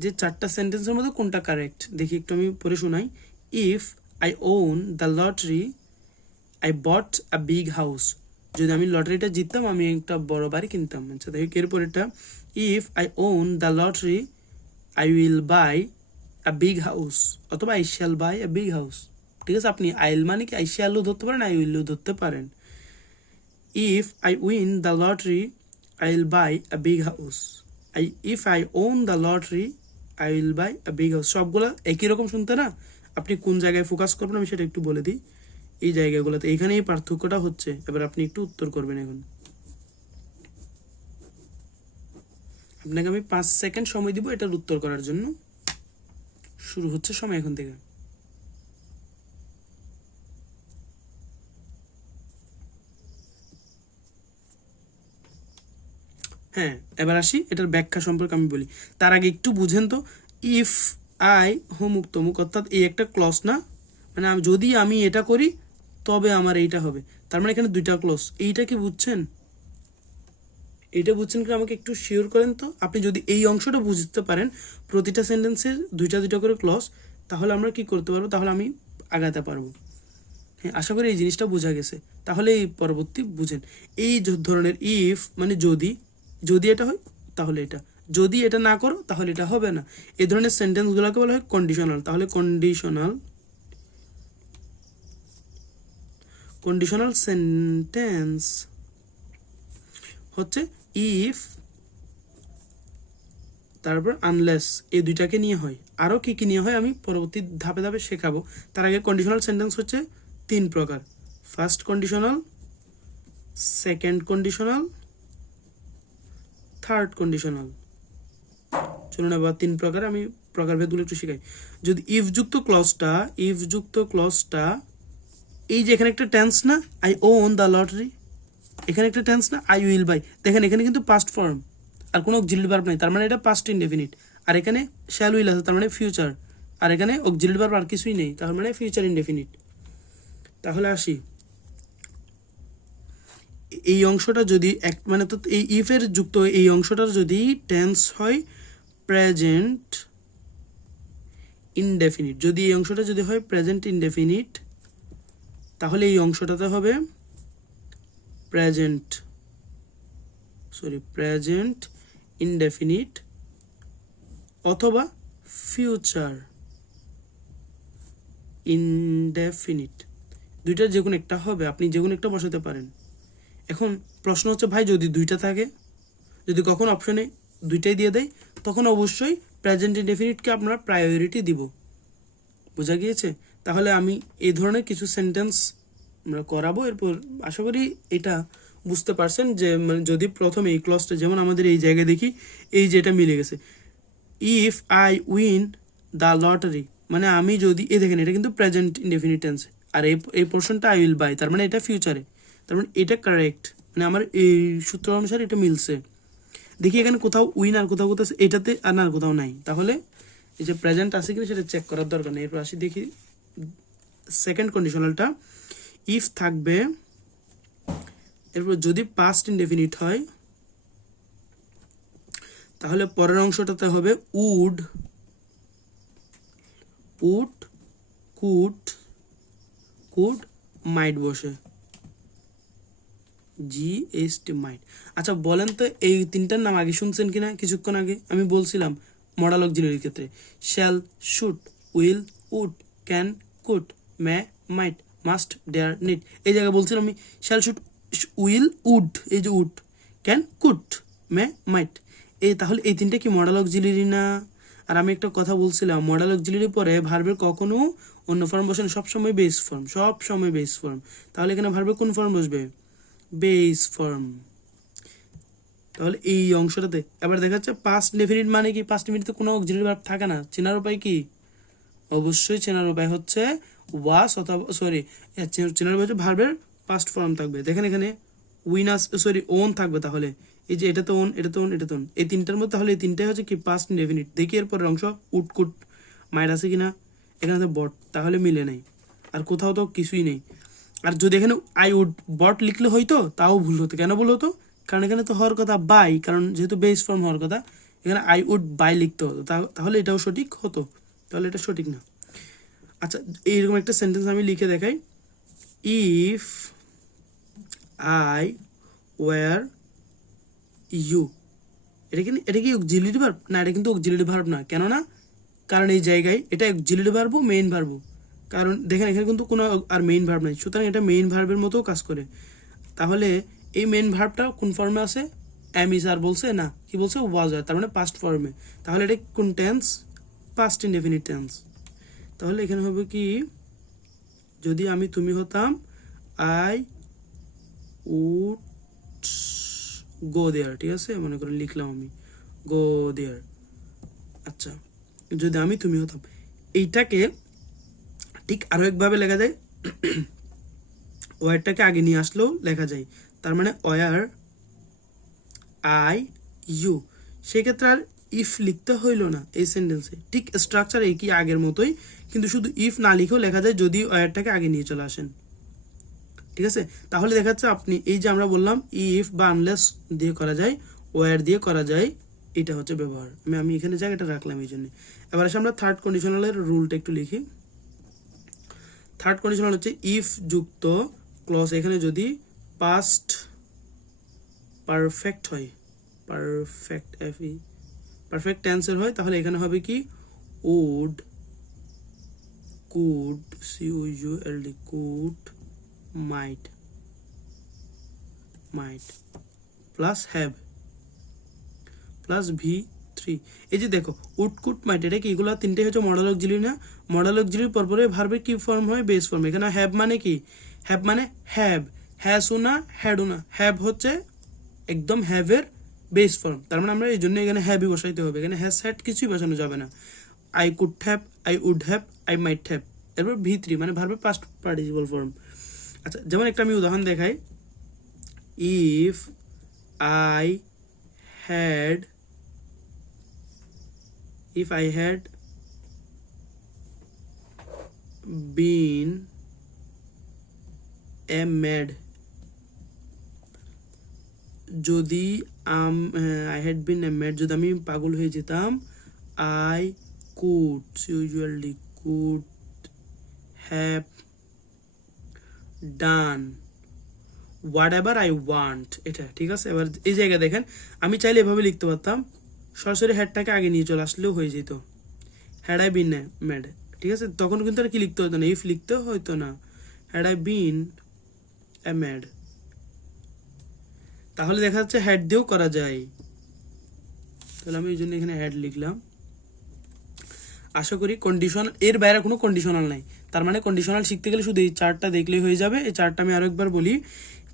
যে 4টা সেন্টেন্সের মধ্যে কোনটা কারেক্ট দেখি একটু আমি পড়ে শোনাই। If I won the lottery I bought a big house, যদি আমি লটারিটা জিততাম আমি একটা বড় বাড়ি কিনতাম। আচ্ছা দেখি এরপর এটা, if I won the lottery I will buy a big house, অথবা I shall buy a big house, ঠিক আছে? আপনি আইল মানে কি আই শ্যালও ধরতে পারেন, আই উইলও ধরতে পারেন। If I win the lottery I will buy a big house, if I won the lottery I will buy a big house, সবগুলো একই রকম শুনতে না? আপনি কোন জায়গায় ফোকাস করবেন আমি সেটা একটু বলে দিই। এই জায়গাগুলোতে এইখানে এই পার্থক্যটা হচ্ছে। এবার আপনি একটু উত্তর করবেন। এখন আপনাকে আমি 5 সেকেন্ড সময় দিব এটার উত্তর করার জন্য। শুরু হচ্ছে সময় এখন থেকে। হ্যাঁ, এবার আসি এটার ব্যাখ্যা সম্পর্কে আমি বলি। তার আগে একটু বুঝেন তো, ইফ আই হোমুক তমুক অর্থাৎ এই একটা ক্লজ না, মানে যদি আমি এটা করি তবে আমার এইটা হবে, তার মানে এখানে 2টা ক্লজ। এইটা কি বুঝছেন? এটা বুঝছেন কি আমাকে একটু শিওর করেন তো। আপনি যদি এই অংশটা বুঝতে পারেন প্রতিটা সেন্টেন্সের 2টা করে ক্লজ, তাহলে আমরা কি করতে পারবো, তাহলে আমি আগাতে পারবো। হ্যাঁ, আশা করি এই জিনিসটা বোঝা গেছে। তাহলে এই পরবর্তী বুঝেন, এই ধরনের ইফ মানে যদি, যদি এটা হয় তাহলে এটা, যদি এটা না করো তাহলে এটা হবে না, এই ধরনের সেন্টেন্সগুলোকে বলা হয় কন্ডিশনাল। তাহলে কন্ডিশনাল সেন্টেন্স হচ্ছে ইফ তারপর আনলেস, এই 2টাকে নিয়ে হয়। আরও কি কি নিয়ে হয় আমি পরবর্তী ধাপে ধাপে শেখাবো। তার আগে কন্ডিশনাল সেন্টেন্স হচ্ছে 3 প্রকার, first conditional, second conditional, third conditional. চলুন এবার 3 প্রকার আমি প্রকারভেদগুলো একটু শেখাই। যদি ইফযুক্ত ক্লজটা এই যে এখানে একটা টেন্স না, আই ওন দ্য লটারি, এখানে একটা টেন্স না, আই উইল বাই, দেখেন এখানে কিন্তু পাস্ট ফর্ম আর কোনো অক্সিলারি ভার্ব নাই, তার মানে এটা পাস্ট ইনডেফিনিট। আর এখানে শ্যাল উইল আছে, তার মানে ফিউচার। আর এখানে অক্সিলারি ভার্ব আর কিছুই নেই, তার মানে ফিউচার ইনডেফিনিট। তাহলে আসি এই অংশটা যদি এক মানে তো এই ইফের যুক্ত এই অংশটার যদি টেন্স হয় প্রেজেন্ট ইনডেফিনিট, যদি এই অংশটা যদি হয় প্রেজেন্ট ইনডেফিনিট, তাহলে এই অংশটাতে হবে প্রেজেন্ট ইনডেফিনিট অথবা ফিউচার ইনডেফিনিট, দুইটার যে কোনো একটা হবে, আপনি যে কোনো একটা বসাতে পারেন। এখন প্রশ্ন হচ্ছে ভাই যদি দুইটা থাকে, যদি কখন অপশনে দুইটাই দিয়ে দেয়, তখন অবশ্যই প্রেজেন্ট ইনডেফিনিটকে আমরা প্রায়োরিটি দিব। বোঝা গিয়েছে? তাহলে আমি এই ধরনের কিছু সেন্টেন্স আমরা করাবো, এরপর আশা করি এটা বুঝতে পারছেন যে মানে যদি প্রথমে এই ক্লজটা, যেমন আমাদের এই জায়গায় দেখি এই যে এটা মিলে গেছে, if I win the lottery, মানে আমি যদি, এই দেখেন এটা কিন্তু প্রেজেন্ট ইনডেফিনিট টেন্স, আর এই পোর্শনটা আই উইল বাই, তার মানে এটা ফিউচারে, তার মানে এটা কারেক্ট, মানে আমার এই সূত্র অনুসারে এটা মিলছে। দেখি এখানে কোথাও উইন আর কোথাও এটাতে আর না কোথাও নাই, তাহলে এই যে প্রেজেন্ট আছে কিনা সেটা চেক করার দরকার নেই। এরপর আসি দেখি সেকেন্ড কন্ডিশনালটা, ইফ থাকবে, এরপর যদি পাস্ট ইনডেফিনিট হয় তাহলে পরের অংশটাতে হবে উড, কুড মাইট বসে, GST মাইট। আচ্ছা বলেন তো এই তিনটার নাম আগে শুনছেন কিনা? কিছুক্ষণ আগে আমি বলছিলাম মডাল অক্সিলারির ক্ষেত্রে shall, should, will, would, can, could, may, might, must, dare, need. এই জায়গায় বলছিলাম আমি শ্যাল, শুড, উইল, উড, এই যে would, can, could, may, might, তাহলে এই তিনটা কি মডাল অক্সিলারি না? আর আমি একটা কথা বলছিলাম, মডাল অক্সিলারি পরে ভার্বের কখনো অন্য ফর্ম বসে না, সবসময় বেস ফর্ম, সবসময় বেস ফর্ম। তাহলে এখানে ভার্বের কোন ফর্ম বসবে? Base form. তাহলে এই অংশটাতে এবার দেখা যাচ্ছে পাস্ট ইনডেফিনিট মানে কি? পাস্ট ইনডেফিনিটে কোনো অক্সিলারি ভার্ব থাকে না। চেনার উপায় কি? অবশ্যই চেনার উপায় হচ্ছে ওয়াস অথবা চেনার উপায় হচ্ছে ভার্বের পাস্ট ফর্ম থাকবে। দেখেন এখানে উইনাস ওন থাকবে, তাহলে এই যে এটা তো ওন, এটা তো ওন, এটা তো ওন, এই তিনটার মধ্যে, তাহলে এই তিনটাই হচ্ছে কি পাস্ট ইনডেফিনিট। দেখি এরপরের অংশ উটকুট মাইট আছে কিনা, এখানে তো বট, তাহলে মিলে নাই, আর কোথাও তো কিছুই নেই। আর যদি এখানে আই উড বট লিখলে হয়তো তাও ভুল হতো। কেন ভুল হতো? কারণ এখানে তো হওয়ার কথা বাই, কারণ যেহেতু বেস ফর্ম হওয়ার কথা, এখানে আই উড বাই লিখতে হতো, তাহলে এটাও সঠিক হতো, তাহলে এটা সঠিক না। আচ্ছা এইরকম একটা সেন্টেন্স আমি লিখে দেখাই, ইফ আই ওয়ার ইউ, এটা কি অক্সিলারি ভার্ব না? এটা কিন্তু অক্সিলারি ভার্ব না। কেন না? কারণ এই জায়গায় এটা অক্সিলারি ভার্ব, মেইন ভার্ব, কারণ দেখেন এখানে কিন্তু কোনো আর মেইন ভার্ব নাই, সুতরাং এটা মেইন ভার্বের মতো কাজ করে। তাহলে এই মেইন ভার্বটা কোন ফর্মে আছে? এম ইজ আর বলছে না, কি বলছে? ওয়াজ আর, তার মানে পাস্ট ফর্মে। তাহলে এটা কোন টেন্স? Past indefinite tense. তাহলে এখানে হবে কি, যদি আমি তুমি হতাম, আই উড গো দেয়ার, ঠিক আছে, মনে করে লিখলাম আমি গো দেয়ার। আচ্ছা যদি আমি তুমি হতাম, এইটাকে ঠিক আরো একভাবে লেখা যায়, ওয়ারটাকে আগে নিয়ে আসলেও লেখা যায়, তার মানে ওয়ার আই ইউ। সেক্ষেত্রে আর ইফ লিখতে হইল না এই সেন্টেন্সে, ঠিক স্ট্রাকচার একই আগের মতোই, কিন্তু শুধু ইফ না লিখেও লেখা যায় যদি ওয়ারটাকে আগে নিয়ে চলে আসেন, ঠিক আছে। তাহলে দেখা যাচ্ছে আপনি এই যে আমরা বললাম ইফ বা আনলেস দিয়ে করা যায়, ওয়ার দিয়ে করা যায়, এটা হচ্ছে ব্যবহার। আমি এখানে জায়গাটা রাখলাম এই জন্য। এবার আসে আমরা থার্ড কন্ডিশনালের রুলটা একটু লিখি। থার্ড কন্ডিশনাল হচ্ছে ইফ যুক্ত ক্লজ এখানে যদি পাস্ট পারফেক্ট হয়, পারফেক্ট টেন্সের হয়, তাহলে এখানে হবে কি would, could, CUULD, could, might plus have plus V3। এই যে দেখো উড, কুড, মাইট, এটা কি? এগুলো তিনটেই হচ্ছে মডাল অক্সিলারি না? মডাল অক্সিলারির পরপরে ভার্বের কি ফর্ম হয়? Base form. এখানে হ্যাভ মানে কি? হ্যাভ মানে হ্যাভ, হ্যাসও না, হ্যাডও না, হ্যাভ হচ্ছে একদম হ্যাভের বেস ফর্ম, তার মানে আমরা এই জন্য এখানে হ্যাভই বসাইতে হবে, এখানে হ্যাজ হ্যাড কিছুই বসানো যাবে না। I could have, I would have, I might have, এরপর V3 মানে ভার্বের পাস্ট পার্টিসিপল ফর্ম। আচ্ছা যেমন একটা আমি উদাহরণ দেখাই, if I had been a maid, যদি I had been A mad, যদি আমি পাগল হয়ে যেতাম, I could, usually could have done what ever I want, এটা ঠিক আছে। এবার এই জায়গায় দেখেন আমি চাইলে এভাবে লিখতে পারতাম, সরাসরি হ্যাডটাকে আগে নিয়ে চলে আসলেও হয়ে যেত, হ্যাড আই বিন ম্যাড, ঠিক আছে। তখন কিন্তু আর কি লিখতে হতো না, ইফ লিখতে হতো না, had I been A mad. তাহলে দেখা যাচ্ছে হ্যাড দিয়েও করা যায়, তাহলে আমি এই জন্য এখানে হ্যাড লিখলাম। আশা করি কন্ডিশন এর বাইরে কোনো কন্ডিশনাল নাই, তার মানে কন্ডিশনাল শিখতে গেলে শুধু এই চার্টটা দেখলেই হয়ে যাবে। এই চার্টটা আমি আরো একবার বলি,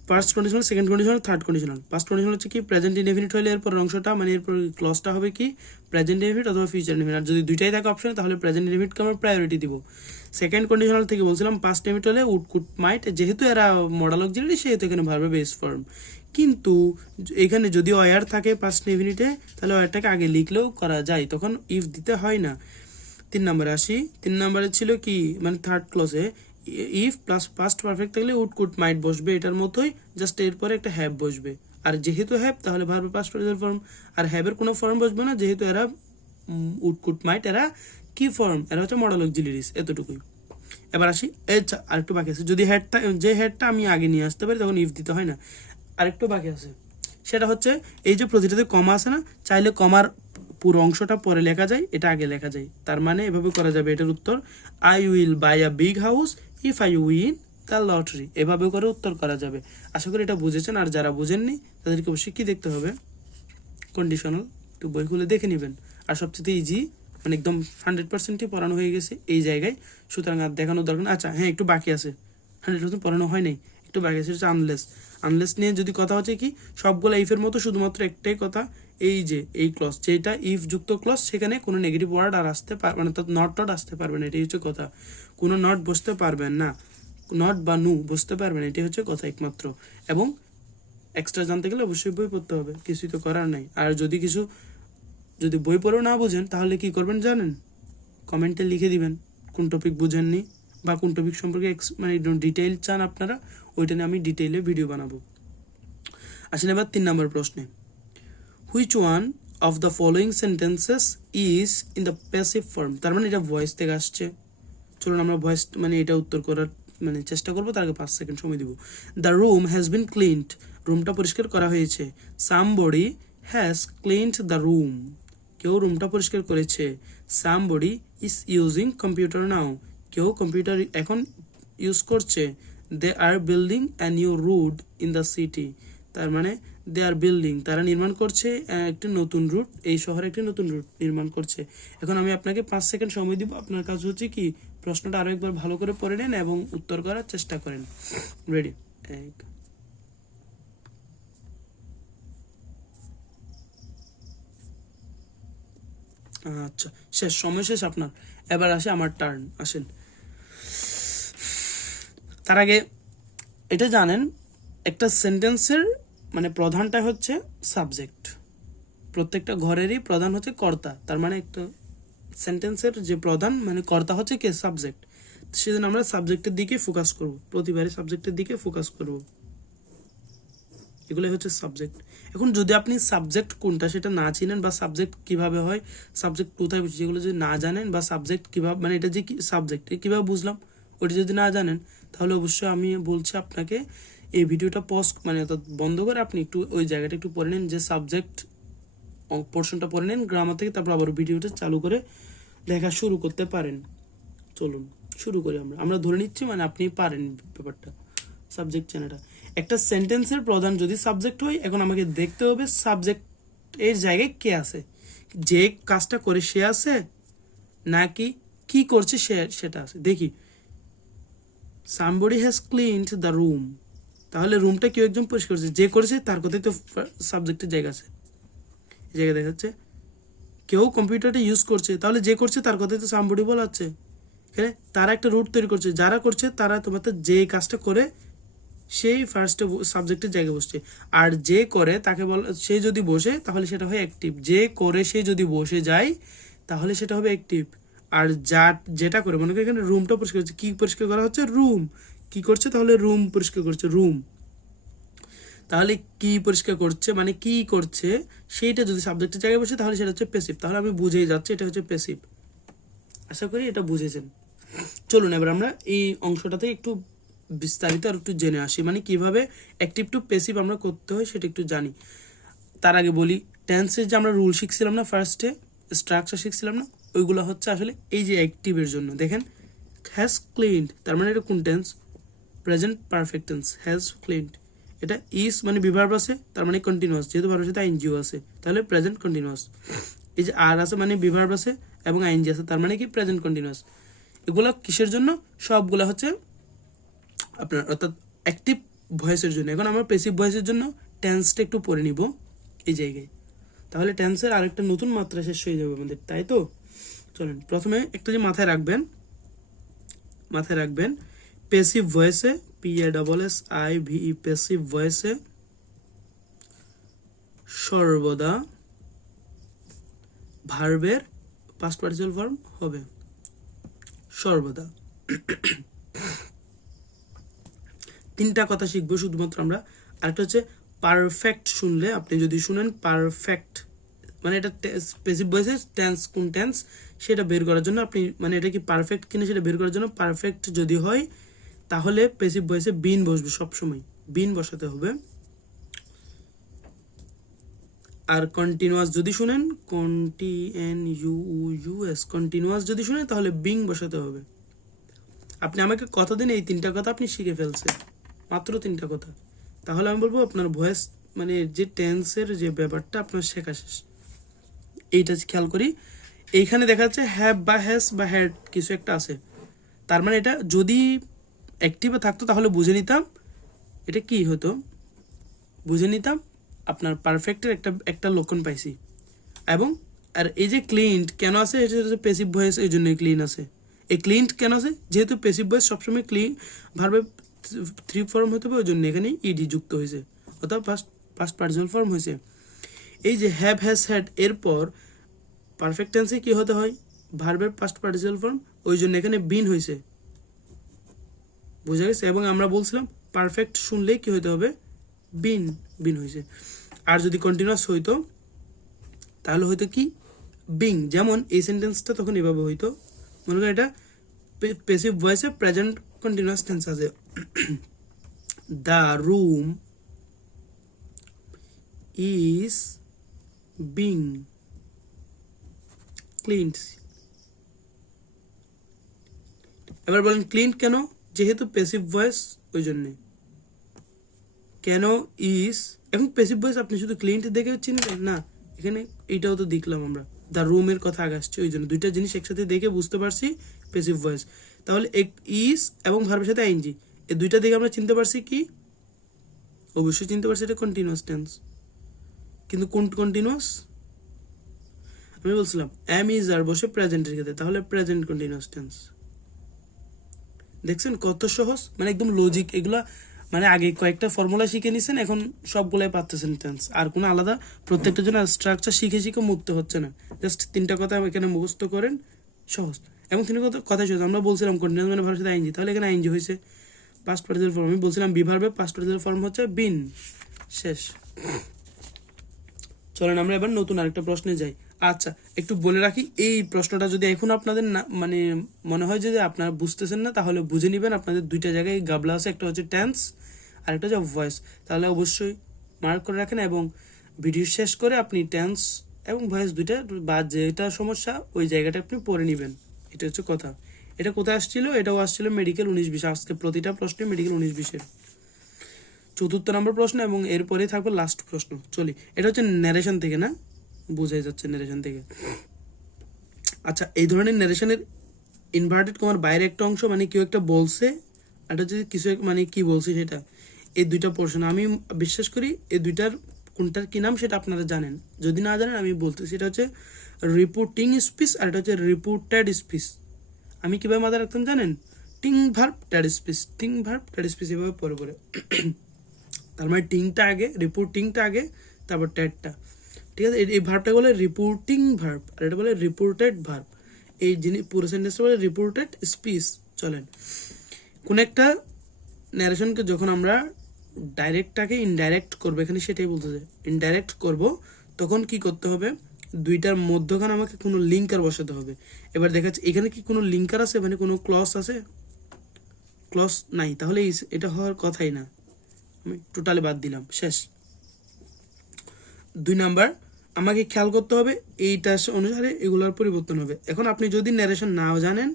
first conditional, second conditional, third conditional. First conditional হচ্ছে কি প্রেজেন্ট ইনডেফিনিট হলে এরপর অংশটা মানে এরপর ক্লজটা হবে কি প্রেজেন্ট ইনডেফিনিট অথবা ফিউচার ইনডেফিনিট। আর যদি দুইটাই থাকে অপশন তাহলে প্রেজেন্ট ইনডেফিনিটকে আমরা প্রায়োরিটি দিব। সেকেন্ড কন্ডিশনাল থেকে বলছিলাম পাস্ট ইনডেফিনিট হলে উড কুড মাইট, যেহেতু এরা মডাল অক্সিলারি সেহেতু এখানে ভার্বে বেস ফর্ম। কিন্তু এখানে যদি ওয়ার থাকে পাস্ট ইনডেফিনিটে তাহলে ওয়ারটাকে আগে লিখলেও করা যায়, তখন ইফ দিতে হয় না। 3 নম্বরে আসি, 3 নম্বরে ছিল কি মানে থার্ড ক্লজে ইফ প্লাস পাস্ট পারফেক্ট থাকলে উড কুড মাইট বসবে, এটার মতোই জাস্ট এরপরে একটা হ্যাভ বসবে। আর যেহেতু হ্যাভ তাহলে ভার্বে পাস্ট পার্টিসিপল ফর্ম, আর হ্যাভের কোনো ফর্ম বসবে না যেহেতু এরা উড কুড মাইট এরা কি ফর্ম, এরা হচ্ছে মডেল অক্সিলারিজ, এতটুকুই। এবার আসি আরেকটু বাকি আছে, যদি হেডটা যে হেডটা আমি আগে নিয়ে আসতে পারি তখন ইফ দিতে হয় না। আরেকটু বাকি আছে, সেটা হচ্ছে এই যে প্রতিটাতে কমা আছে না, চাইলে কমার পুরো অংশটা পরে লেখা যায়, এটা আগে লেখা যায়। তার মানে এভাবে করা যাবে, এটার উত্তর I will buy a big house if I win the lottery, এভাবে করে উত্তর করা যাবে। আশা করি এটা বুঝেছেন, আর যারা বুঝেননি তাদেরকে অবশ্যই কি দেখতে হবে কন্ডিশনাল, তো বই খুলে দেখে নেবেন। আর সবচেয়ে ইজি মানে একদম 100%ই পড়ানো হয়ে গেছে এই জায়গায়, সুতরাং আর দেখানোর দরকার না। আচ্ছা হ্যাঁ একটু বাকি আছে, 100% পড়ানো হয় নাই, একটু বাকি আছে, হচ্ছে আনলেস। আনলেস নিয়ে যদি কথা হচ্ছে কি সবগুলো ইফের মতো শুধুমাত্র একটাই কথা, এই যে এই ক্লজ যেটা ইফ যুক্ত ক্লজ সেখানে কোনো নেগেটিভ ওয়ার্ড আর আসতে পারবে মানে নট টট আসতে পারবে না, এটাই হচ্ছে কথা। কোনো নট বসতে পারবেন না, নট বা নু বসতে পারবেন, এটাই হচ্ছে কথা একমাত্র। এবং এক্সট্রা জানতে গেলে অবশ্যই বই পড়তে হবে, কিছুই তো করার নাই। আর যদি বই পড়েও না বুঝেন তাহলে কি করবেন জানেন, কমেন্টে লিখে দিবেন কোন টপিক বুঝেননি বা কোন টপিক সম্পর্কে মানে ডিটেইল চান আপনারা, ওইটা নিয়ে আমি ডিটেইলে ভিডিও বানাবো। আসেন এবার 3 নম্বর প্রশ্নে, which one of the following sentences is in the passive form, তার মানে এটা ভয়েস থেকে আসছে। চলুন আমরা ভয়েস মানে এটা উত্তর করার মানে চেষ্টা করবো, তার আগে 5 সেকেন্ড সময় দিব। The room has been cleaned, রুমটা পরিষ্কার করা হয়েছে। Somebody has cleaned the room, কেউ রুমটা পরিষ্কার করেছে। Somebody is using computer now, কেউ কম্পিউটার এখন ইউজ করছে। They are building a new route in the city, তার মানে দে আর বিল্ডিং তারা নির্মাণ করছে একটি নতুন রুট, এই শহরে একটি নতুন রুট নির্মাণ করছে। এখন আমি আপনাকে 5 সেকেন্ড সময় দিব, আপনার কাজ হচ্ছে কি প্রশ্নটা আরো একবার ভালো করে পড়ে নেন এবং উত্তর করার চেষ্টা করেন। রেডি? আচ্ছা শেষ, সময় শেষ আপনার। এবার আসে আমার টার্ন, আসেন। তার আগে এটা জানেন একটা সেন্টেন্সের মানে প্রধানটা হচ্ছে সাবজেক্ট, প্রত্যেকটা ঘরেরই প্রধান হচ্ছে কর্তা, তার মানে একটা সেন্টেন্সের যে প্রধান মানে কর্তা হচ্ছে কে সাবজেক্ট, সেজন্য আমরা সাবজেক্টের দিকে ফোকাস করব, প্রতিবারই সাবজেক্টের দিকে ফোকাস করব, এগুলোই হচ্ছে সাবজেক্ট। এখন যদি আপনি সাবজেক্ট কোনটা সেটা না চিনেন বা সাবজেক্ট কিভাবে হয়, সাবজেক্ট কোথায় বসে যেগুলো যদি না জানেন বা সাবজেক্ট কিভাবে মানে এটা যে সাবজেক্ট কিভাবে বুঝলাম ওটা যদি না জানেন তাহলে অবশ্যই আমি বলছি আপনাকে এই ভিডিওটা পজ মানে অর্থাৎ বন্ধ করে আপনি একটু ওই জায়গাটা একটু পড়ে নিন, যে সাবজেক্ট পোর্শনটা পড়ে নিন গ্রামার থেকে, তারপর আবার ভিডিওটা চালু করে লেখা শুরু করতে পারেন। চলুন শুরু করি আমরা ধরে নিচ্ছি মানে আপনি পারেন ব্যাপারটা। সাবজেক্ট চেনাটা, একটা সেন্টেন্সের প্রধান যদি সাবজেক্ট হয়, এখন আমাকে দেখতে হবে সাবজেক্ট এর জায়গায় কে আছে, যে কাজটা করে সে আছে নাকি কি করছে সেটা আছে। দেখি somebody has cleaned the room, তাহলে রুমটা কেউ একজন পরিষ্কার করছে, যে করেছে তার কথাই তো সাবজেক্টের জায়গা আছে, এই জায়গায় দেখা যাচ্ছে। কেউ কম্পিউটারটা ইউজ করছে, তাহলে যে করছে তার কথাই তো somebody বলা আছে। এখানে তারা একটা রুট তৈরি করছে, যারা করছে তারা তোমার তো যে কাজটা করে সেই ফার্স্টে সাবজেক্টের জায়গায় বসছে। আর যে করে তাকে বল, সে যদি বসে তাহলে সেটা হয় অ্যাক্টিভ, যে করে সে যদি বসে যায় তাহলে সেটা হবে অ্যাক্টিভ। আর যেটা করে মনে করি এখানে রুমটা পরিষ্কার হচ্ছে, কি পরিষ্কার করা হচ্ছে রুম, কি করছে তাহলে রুম পরিষ্কার করছে রুম, তাহলে কি পরিষ্কার করছে মানে কি করছে সেইটা যদি সাবজেক্টের জায়গায় বসে তাহলে সেটা হচ্ছে প্যাসিভ, তাহলে আমি বুঝেই যাচ্ছি এটা হচ্ছে প্যাসিভ। আশা করি এটা বুঝেছেন। চলুন এবার আমরা এই অংশটাতে একটু বিস্তারিত আর একটু জেনে আসি, মানে কিভাবে অ্যাক্টিভ টু প্যাসিভ আমরা করতে হয় সেটা একটু জানি। তার আগে বলি, টেন্সের যে আমরা রুল শিখছিলাম না, ফার্স্টে স্ট্রাকচার শিখছিলাম না, ওইগুলো হচ্ছে আসলে এই যে অ্যাক্টিভের জন্য। দেখেন হ্যাজ ক্লিনড, তার মানে এটা কোন tense? Present perfect tense. Has cleaned, এটা ইজ মানে বিভার্ব আছে, তার মানে কন্টিনিউয়াস, যেহেতু ভার্বের সাথে আইএনজিও আছে তাহলে প্রেজেন্ট কন্টিনিউয়াস। এই যে আর আছে মানে বিভার্ব আছে এবং আইএনজি আছে, তার মানে কি প্রেজেন্ট কন্টিনিউয়াস। এগুলো কিসের জন্য? সবগুলা হচ্ছে আপনার অর্থাৎ অ্যাক্টিভ ভয়েসের জন্য। এখন আমরা প্যাসিভ ভয়েসের জন্য টেন্সটা একটু পড়ে নিব এই জায়গায়, তাহলে টেন্সের আরেকটা নতুন মাত্রা শেষ হয়ে যাবে আমাদের, তাই তো? চলেন প্রথমে একটা যে মাথায় রাখবেন প্যাসিভ ভয়েসে, PASSIVE, প্যাসিভ ভয়েসে সর্বদা ভার্বের পাস্ট পার্টিসিপাল ফর্ম হবে, সর্বদা। তিনটা কথা শিখবো শুধুমাত্র আমরা। আরেকটা হচ্ছে পারফেক্ট, শুনলে আপনি যদি শুনেন পারফেক্ট মানে এটা প্যাসিভ ভয়েসে টেন্স কোন টেন্স সেটা বের করার জন্য আপনি, মানে এটা কি পারফেক্ট কিনা সেটা বের করার জন্য, পারফেক্ট যদি হয় তাহলে প্যাসিভ ভয়েসে বিন বসবে, সবসময় বিন বসাতে হবে। আর কন্টিনিউয়াস যদি শুনেন, কন্টিনিউয়াস যদি শুনেন তাহলে বিং বসাতে হবে। আপনি আমাকে কথা দিন এই তিনটা কথা আপনি শিখে ফেলছেন, মাত্র তিনটা কথা, তাহলে আমি বলবো আপনার ভয়েস মানে যে টেন্সের যে ব্যাপারটা আপনার শেখা শেষ। এইটা খেয়াল করি, এইখানে দেখা যাচ্ছে হ্যাভ বা হ্যাজ বা হ্যাড কিছু একটা আছে, তার মানে এটা যদি অ্যাক্টিভে থাকতো তাহলে বুঝে নিতাম এটা কি হতো, বুঝে নিতাম আপনার পারফেক্টের একটা লক্ষণ পাইছি। এবং আর এই যে ক্লিনড কেন আছে, এটা হচ্ছে প্যাসিভ ভয়েস, এই জন্যই ক্লিন আছে। এই ক্লিনড কেন আছে? যেহেতু প্যাসিভ ভয়েস সবসময় ক্লিন ভার্বে 3 ফর্ম হতে হবে, ওই জন্য এখানে ইডি যুক্ত হয়েছে, অর্থাৎ পাস্ট পার্টিসিপাল ফর্ম হয়েছে। এই যে হ্যাভ হ্যাজ হ্যাড এরপর পারফেক্ট টেন্সে কি হতে হয়? ভার্বের পাস্ট পার্টিসিপাল ফর্ম, ওই জন্য এখানে বিন হয়েছে, বোঝা গেছে? এবং আমরা বলছিলাম পারফেক্ট শুনলেই কি হতে হবে? বিন হয়েছে। আর যদি কন্টিনিউয়াস হইতো তাহলে হয়তো কি? বিং। যেমন এই সেন্টেন্সটা তখন এভাবে হইতো, মনে করেন এটা প্যাসিভ ভয়েসে প্রেজেন্ট কন্টিনিউয়াস টেন্স আছে, the room is being cleaned. এবার বলেন ক্লিন কেন? যেহেতু প্যাসিভ ভয়েস ওই জন্যে। কেন ইজ? এখন প্যাসিভ ভয়েস আপনি শুধু ক্লিনড দেখে চিনবেন না, এখানে এইটাও তো দেখলাম আমরা, দ্য রুমের কথা আগে আসছে, ওই জন্য দুইটা জিনিস একসাথে দেখে বুঝতে পারছি প্যাসিভ ভয়েস। তাহলে ইজ এবং ভার্বের সাথে আইএনজি, এই দুইটা দেখে আমরা চিনতে পারছি কি? অবশ্যই চিনতে পারছি এটা কন্টিনিউয়াস টেন্স। কিন্তু কোন কন্টিনিউয়াস? আমি বলছিলাম এম ইজ আর বসে প্রেজেন্টের ক্ষেত্রে, তাহলে প্রেজেন্ট কন্টিনিউয়াস টেন্স। দেখছেন কত সহজ, মানে একদম লজিক। এগুলা মানে আগে কয়েকটা ফর্মুলা শিখে নিছেন, এখন সবগুলাই পাচ্ছেন টেন্স। আর কোনো আলাদা প্রত্যেকটার জন্য স্ট্রাকচার শিখে মুক্ত হচ্ছে না, জাস্ট তিনটা কথা এখানে মুখস্থ করেন, সহজ। এবং তিনটা কথা সহজ। আমরা বলছিলাম কন্টিনিউয়াস মানে ভার্বের সাথে আইএনজি, তাহলে এখানে আইএনজি হয়েছে, পাস্ট পার্টিসিপাল ফর্ম। আমি বলছিলাম বিভার্বে পাস্ট পার্টিসিপাল ফর্ম হচ্ছে বিন, শেষ। চলেন আমরা এবার নতুন আরেকটা প্রশ্নে যাই। আচ্ছা একটু বলে রাখি, এই প্রশ্নটা যদি এখন আপনাদের না মানে মনে হয় যে আপনারা বুঝতেছেন না, তাহলে বুঝে নেবেন আপনাদের দুইটা জায়গায় গাবলা আছে, একটা হচ্ছে টেন্স আর একটা হচ্ছে ভয়েস। তাহলে অবশ্যই মার্ক করে রাখেন এবং ভিডিও শেষ করে আপনি টেন্স এবং ভয়েস দুইটা বা যেটা সমস্যা ওই জায়গাটা আপনি পড়ে নেবেন। এটা হচ্ছে কথা। এটা কোথায় আসছিল? এটাও আসছিল মেডিকেল 19-20। আজকে প্রতিটা প্রশ্নে মেডিকেল 19-20-এর 4র্থ নম্বর প্রশ্ন এবং এরপরেই থাকবে লাস্ট প্রশ্ন। চলি, এটা হচ্ছে ন্যারেশন থেকে, না বোঝাই যাচ্ছে ন্যারেশন থেকে। আচ্ছা এই ধরনের ন্যারেশনের ইনভার্টেড কমার বাইরে একটা অংশ মানে কেউ একটা বলছে, এটা হচ্ছে কিছু মানে কি বলছি সেটা, এই দুইটা পোর্শন আমি বিশ্বাস করি এই দুইটার কোনটার কি নাম সেটা আপনারা জানেন, যদি না জানেন আমি বলতেছি। এটা হচ্ছে রিপোর্টিং স্পিচ আর এটা হচ্ছে রিপোর্টেড স্পিচ। আমি কিভাবে মাথায় রাখতাম জানেন? টিং ভার্ব ট্যাড স্পিচ, টিং ভার্ব ট্যাড স্পিচ, এভাবে পরে পরে। তার মানে টিংটা আগে, রিপোর্টিংটা আগে, তারপর ট্যাডটা, ঠিক আছে? এই ভার্বটা বলে রিপোর্টিং ভার্ব আর এটা বলে রিপোর্টেড ভার্ব। এই জিনিস পুরো সেন্টেন্সটা বলে রিপোর্টেড স্পিচ। চলেন, কোন একটা ন্যারেশনকে যখন আমরা ডাইরেক্টটাকে ইনডাইরেক্ট করবো, এখানে সেটাই বলতে চাই, ইনডাইরেক্ট করব, তখন কি করতে হবে? দুইটার মধ্যখানে আমাকে কোনো লিঙ্কার বসাতে হবে। এবার দেখাচ্ছি এখানে কি কোনো লিঙ্কার আছে, মানে কোনো ক্লজ আছে? ক্লজ নাই, তাহলে এটা হওয়ার কথাই না, আমি টোটালি বাদ দিলাম, শেষ। 2 নাম্বার, আমাকে খেয়াল করতে হবে এইটা অনুসারে এগুলোর পরিবর্তন হবে। এখন আপনি যদি ন্যারেশন নাও জানেন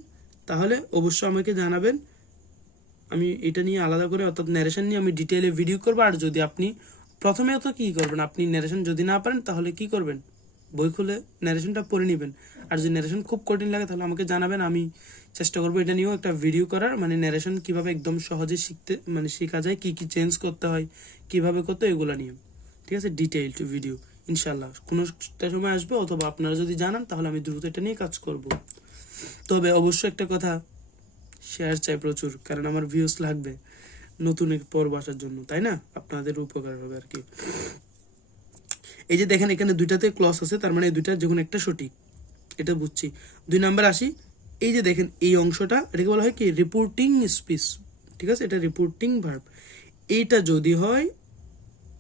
তাহলে অবশ্যই আমাকে জানাবেন, আমি এটা নিয়ে আলাদা করে অর্থাৎ ন্যারেশন নিয়ে আমি ডিটেইলে ভিডিও করবো। আর যদি আপনি প্রথমে তো কী করবেন, আপনি ন্যারেশন যদি না পারেন তাহলে কি করবেন, বই খুলে ন্যারেশনটা পড়ে নেবেন। আর যদি ন্যারেশন খুব কঠিন লাগে তাহলে আমাকে জানাবেন, আমি চেষ্টা করবো এটা নিয়েও একটা ভিডিও করার, মানে ন্যারেশন কীভাবে একদম সহজে শেখা যায়, কী কী চেঞ্জ করতে হয়, কীভাবে করতে হয়, এগুলো নিয়ে, ঠিক আছে, ডিটেইলড ভিডিও ইনশাল্লাহ কোনো সময় আসবে। অথবা আপনারা যদি জানান তাহলে আমি দ্রুত এটা নিয়ে কাজ করব। তবে অবশ্যই একটা কথা, শেয়ার চাই প্রচুর, কারণ আমার ভিউজ লাগবে নতুন এক পর্ব আসার জন্য, তাই না, আপনাদের উপকার হবে আর কি। এই যে দেখেন এখানে দুইটাতে ক্লজ আছে, তার মানে এই দুইটার যখন একটা সঠিক, এটা বুঝছি। 2 নাম্বার আসি, এই যে দেখেন এই অংশটা, এটাকে বলা হয় কি রিপোর্টিং স্পিচ, ঠিক আছে, এটা রিপোর্টিং ভার্ব। এইটা যদি হয়,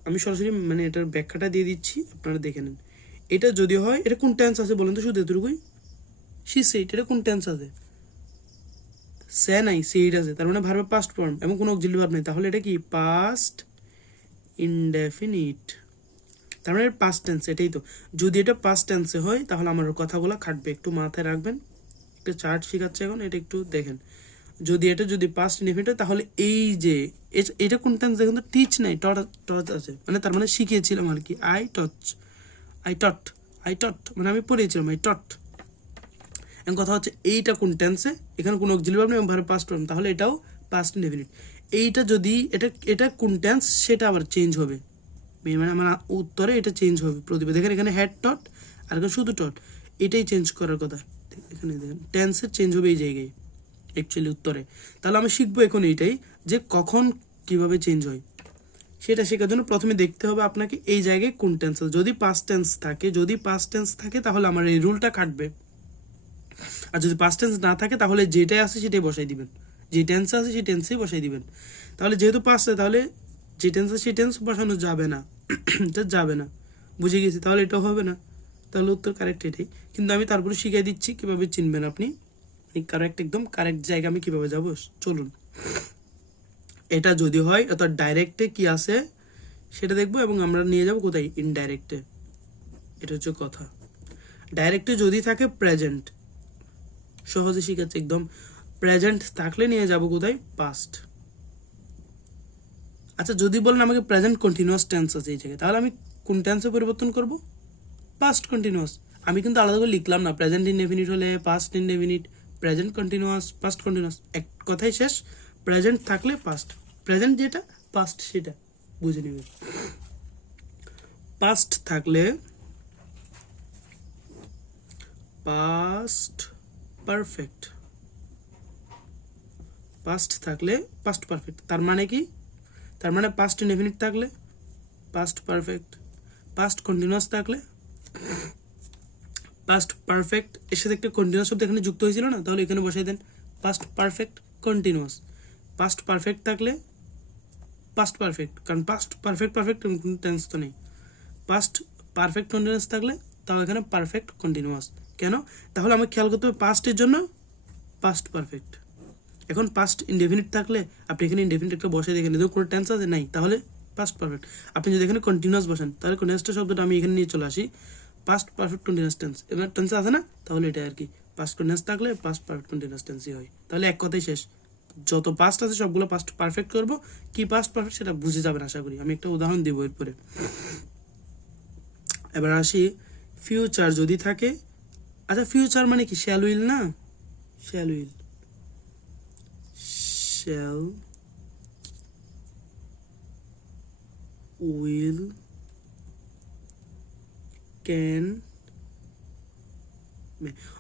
আমি সরাসরি মানে এটার ব্যাখ্যাটা দিয়ে দিচ্ছি, আপনারা দেখে নেন। এটা যদি হয়, এটা কোন টেন্স আছে বলেন তো, শুধু এতটুকুই, সি সেইট, এটা কোন টেন্স আছে, সে নাই, সেইট আছে, তার মানে ভার্বের পাস্ট ফর্ম এবং কোনো অক্সিলারি ভার্ব নেই, তাহলে এটা কি পাস্ট ইনডেফিনিট, তার মানে পাস্ট টেন্স। এটাই তো, যদি এটা পাস্ট টেন্সে হয় তাহলে আমার কথাগুলো খাটবে, একটু মাথায় রাখবেন। একটা চার্ট শেখাচ্ছে এখন, এটা একটু দেখেন। যদি পাস্ট ইনডেফিনিট হয় তাহলে এই যে এটা কোন টেন্স, দেখুন তো, টিচ নাই, টচ আছে, মানে তার মানে শিখিয়েছিলাম আর কি, আই টট, মানে আমি পড়িয়েছিলাম, আই টট। এখন কথা হচ্ছে এইটা কোন টেন্সে, এখানে কোনো অক্সিলারি ভার্ব নেই এবং ভার্ব পাস্ট ফর্ম, তাহলে এটাও পাস্ট ইনডেফিনিট। এইটা যদি এটা কোন টেন্স সেটা আবার চেঞ্জ হবে, মানে আমার উত্তরে এটা চেঞ্জ হবে প্রতিবার। দেখেন এখানে হ্যাড টট আর এখানে শুধু টট, এটাই চেঞ্জ করার কথা। এখানে দেখেন টেন্সের চেঞ্জ হবে এই জায়গায় অ্যাকচুয়ালি উত্তরে। তাহলে আমি শিখবো এখন এইটাই, যে কখন কিভাবে চেঞ্জ হয় সেটা শেখার জন্য প্রথমে দেখতে হবে আপনাকে এই জায়গায় কোন টেন্স আছে। যদি পাস্ট টেন্স থাকে তাহলে আমার এই রুলটা কাটবে, আর যদি পাস্ট টেন্স না থাকে তাহলে যেটাই আছে সেটাই বসাই দিবেন, যে টেন্স আছে সেই টেন্সেই বসাই দিবেন। তাহলে যেহেতু পাস্ট, তাহলে যে টেন্স আছে সেই টেন্স বসানো যাবে না, এটা যাবে না, বুঝে গেছি, তাহলে এটাও হবে না, তাহলে উত্তর কারেক্ট এটাই। কিন্তু আমি তারপরে শিখিয়ে দিচ্ছি কীভাবে চিনবেন আপনি কারেক্ট, একদম কারেক্ট জায়গা আমি কীভাবে যাবো, চলুন। এটা যদি হয় অর্থাৎ ডাইরেক্টে কি আছে সেটা দেখবো, এবং আমরা নিয়ে যাব কোথায়, ইনডাইরেক্টে। এটা হচ্ছে কথা। ডাইরেক্টে যদি থাকে প্রেজেন্ট, সহজে শিখাচ্ছে একদম, প্রেজেন্ট থাকলে নিয়ে যাব কোথায়, পাস্ট। আচ্ছা যদি বলেন আমাকে প্রেজেন্ট কন্টিনিউয়াস টেন্স আছে এই জায়গায়, তাহলে আমি কোন টেন্সে পরিবর্তন করব, পাস্ট কন্টিনিউয়াস। আমি কিন্তু আলাদা করে লিখলাম না, প্রেজেন্ট ইনডেফিনিট হলে past indefinite, present continuous, past continuous, এক কথাই শেষ। প্রেজেন্ট থাকলে পাস্ট, প্রেজেন্ট যেটা পাস্ট সেটা বুঝে নেবেন। পাস্ট থাকলে পাস্ট পারফেক্ট, পাস্ট থাকলে পাস্ট পারফেক্ট, তার মানে কি, তার মানে পাস্ট ইনডেফিনিট থাকলে পাস্ট পারফেক্ট, পাস্ট কন্টিনিউয়াস থাকলে পাস্ট পারফেক্ট, এর সাথে একটা কন্টিনিউয়াস শব্দ এখানে যুক্ত হয়েছিল না, তাহলে এখানে বসাই দেন past perfect continuous. Past perfect থাকলে পাস্ট পারফেক্ট, কারণ পাস্ট পারফেক্ট কোনো টেন্স তো নেই। পাস্ট পারফেক্ট কন্টিনিউয়াস থাকলে তাও এখানে পারফেক্ট কন্টিনিউয়াস। কেন, তাহলে আমাকে খেয়াল করতে হবে পাস্টের জন্য পাস্ট পারফেক্ট। এখন পাস্ট ইনডেফিনিট থাকলে আপনি এখানে ইনডেফিনিট একটা বসে দেখেন, যদি কোনো টেন্স আছে নাই তাহলে পাস্ট পারফেক্ট। আপনি যদি এখানে কন্টিনিউয়াস বসেন তাহলে কন্টিনিউয়াসটা শব্দটা আমি এখানে নিয়ে চলে আসি, পাস্ট পারফেক্ট কন্টিনিউয়াস টেন্স, এবার টেন্স আছে না, তাহলে এটা আর কি পাস্ট কন্টিনিউয়াস থাকলে পাস্ট পারফেক্ট কন্টিনিউয়াস টেন্সই হয়। তাহলে এক কথাই শেষ, যত পাস্ট আছে সবগুলো পাস্ট পারফেক্ট করব, কি পাস্ট পারফেক্ট সেটা বুঝে যাবেন আশা করি। আমি একটা উদাহরণ দেবো এরপরে। এবার আসি ফিউচার যদি থাকে। আচ্ছা ফিউচার মানে কি, শ্যাল উইল না, shall will, shall will can,